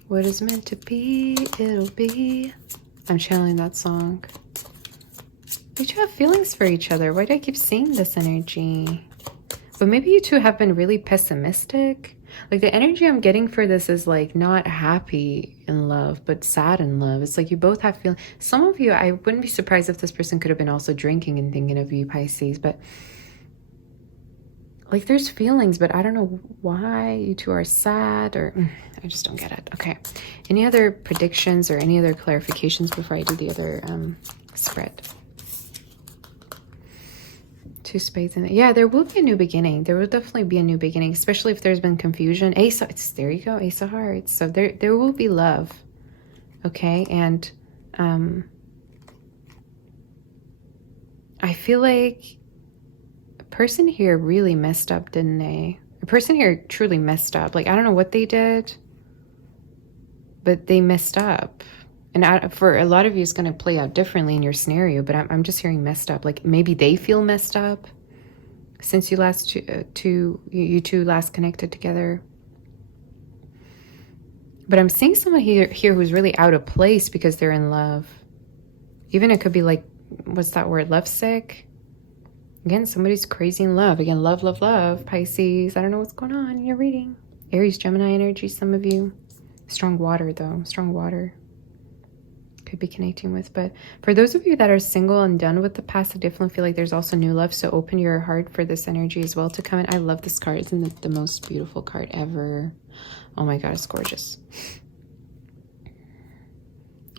What is meant to be, it'll be. I'm channeling that song. You two have feelings for each other. Why do I keep seeing this energy? But maybe you two have been really pessimistic. Like the energy I'm getting for this is like not happy in love, but sad in love. It's like you both have feelings. Some of you, I wouldn't be surprised if this person could have been also drinking and thinking of you, Pisces. But like there's feelings, but I don't know why you two are sad, or I just don't get it. Okay. Any other predictions or any other clarifications before I do the other spread? Two spades in it. Yeah, there will be a new beginning. There will definitely be a new beginning, especially if there's been confusion. There you go, Ace of Hearts. So there will be love. Okay, and I feel like a person here really messed up, didn't they? A person here truly messed up. Like, I don't know what they did, but they messed up. And for a lot of you, it's going to play out differently in your scenario, but I'm just hearing messed up. Like maybe they feel messed up since you you two last connected together. But I'm seeing someone here who's really out of place because they're in love. Even it could be like, what's that word? Lovesick. Again, somebody's crazy in love. Again, love, love, love. Pisces. I don't know what's going on in your reading. Aries, Gemini energy, some of you. Strong water though. Strong water. Could be connecting with. But for those of you that are single and done with the past, I definitely feel like there's also new love. So open your heart for this energy as well to come in. I love this card. It's the most beautiful card ever. Oh my god, it's gorgeous.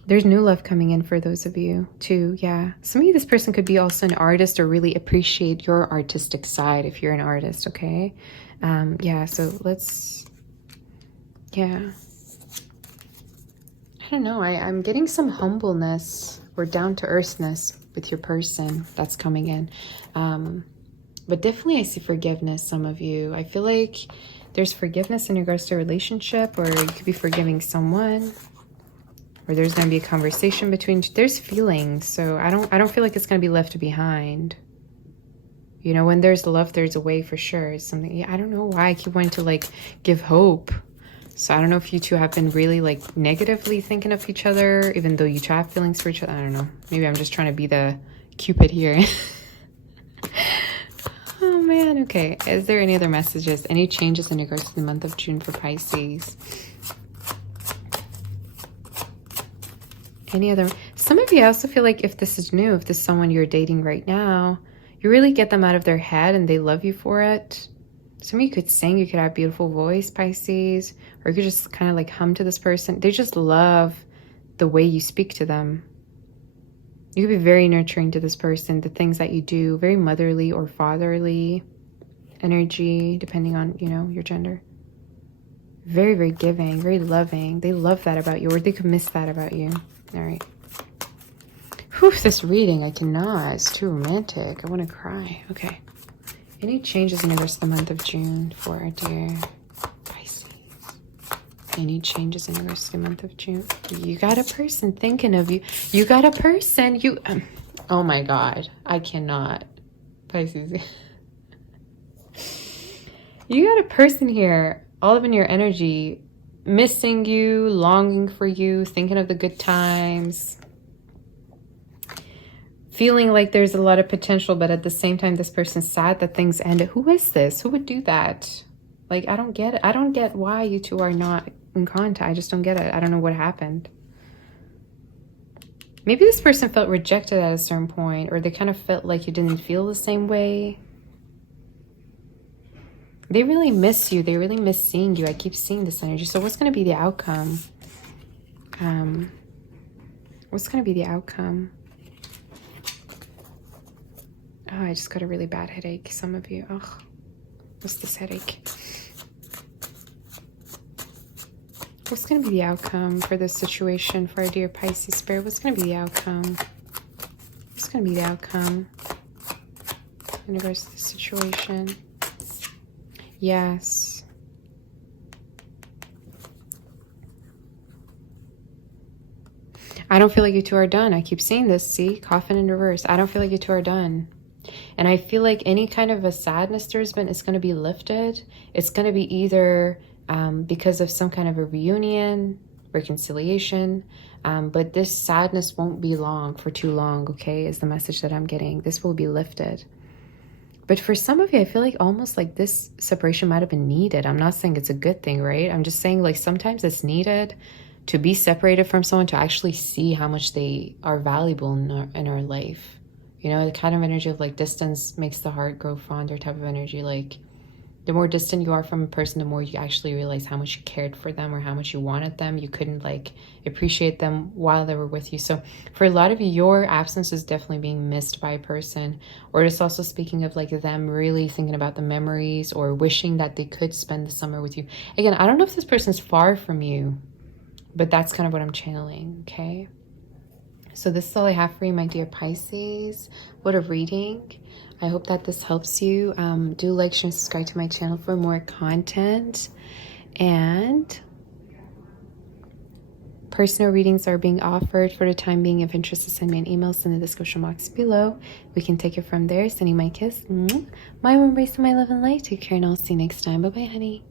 There's new love coming in for those of you too. Yeah, some of you, this person could be also an artist or really appreciate your artistic side if you're an artist. Okay. Yeah, so let's, yeah, I don't know. I'm getting some humbleness or down-to-earthness with your person that's coming in. But definitely I see forgiveness, some of you. I feel like there's forgiveness in regards to a relationship, or you could be forgiving someone, or there's going to be a conversation between, there's feelings. So I don't feel like it's going to be left behind. You know, when there's love, there's a way for sure. It's something, I don't know why I keep wanting to like give hope. So I don't know if you two have been really like negatively thinking of each other, even though you two have feelings for each other. I don't know. Maybe I'm just trying to be the Cupid here. Oh man, okay. Is there any other messages? Any changes in regards to the month of June for Pisces? Any other? Some of you also feel like if this is new, if this is someone you're dating right now, you really get them out of their head and they love you for it. Some of you could sing, you could have a beautiful voice, Pisces, or you could just kind of like hum to this person. They just love the way you speak to them. You could be very nurturing to this person, the things that you do, very motherly or fatherly energy, depending on, you know, your gender. Very, very giving, very loving. They love that about you, or they could miss that about you. All right. Whew, this reading, I cannot. It's too romantic. I want to cry. Okay. Any changes in the rest of the month of June for our dear Pisces? Any changes in the rest of the month of June? You got a person thinking of you. You got a person. Oh my God. I cannot. Pisces. You got a person here, all up in your energy, missing you, longing for you, thinking of the good times. Feeling like there's a lot of potential, but at the same time, this person's sad that things ended. Who is this? Who would do that? Like, I don't get it. I don't get why you two are not in contact. I just don't get it. I don't know what happened. Maybe this person felt rejected at a certain point, or they kind of felt like you didn't feel the same way. They really miss you. They really miss seeing you. I keep seeing this energy. So what's going to be the outcome? What's going to be the outcome? Oh, I just got a really bad headache. Some of you. Oh, what's this headache? What's going to be the outcome for this situation for our dear Pisces Spirit? What's going to be the outcome? What's going to be the outcome in regards to the situation? Yes. I don't feel like you two are done. I keep seeing this. See? Coffin in reverse. I don't feel like you two are done. And I feel like any kind of a sadness there's been, it's going to be lifted. It's going to be either because of some kind of a reunion, reconciliation. But this sadness won't be for too long, okay, is the message that I'm getting. This will be lifted. But for some of you, I feel like almost like this separation might have been needed. I'm not saying it's a good thing, right? I'm just saying like sometimes it's needed to be separated from someone to actually see how much they are valuable in our life. You know, the kind of energy of like distance makes the heart grow fonder type of energy. Like the more distant you are from a person, the more you actually realize how much you cared for them or how much you wanted them. You couldn't like appreciate them while they were with you. So for a lot of you, your absence is definitely being missed by a person. Or it's also speaking of like them really thinking about the memories or wishing that they could spend the summer with you. Again, I don't know if this person's far from you, but that's kind of what I'm channeling, okay? So this is all I have for you, my dear Pisces. What a reading. I hope that this helps you. Do like, share, and subscribe to my channel for more content. And personal readings are being offered for the time being. If interested, send me an email in the description box below. We can take it from there. Sending my kiss. My embrace, my love and light. Take care, and I'll see you next time. Bye-bye, honey.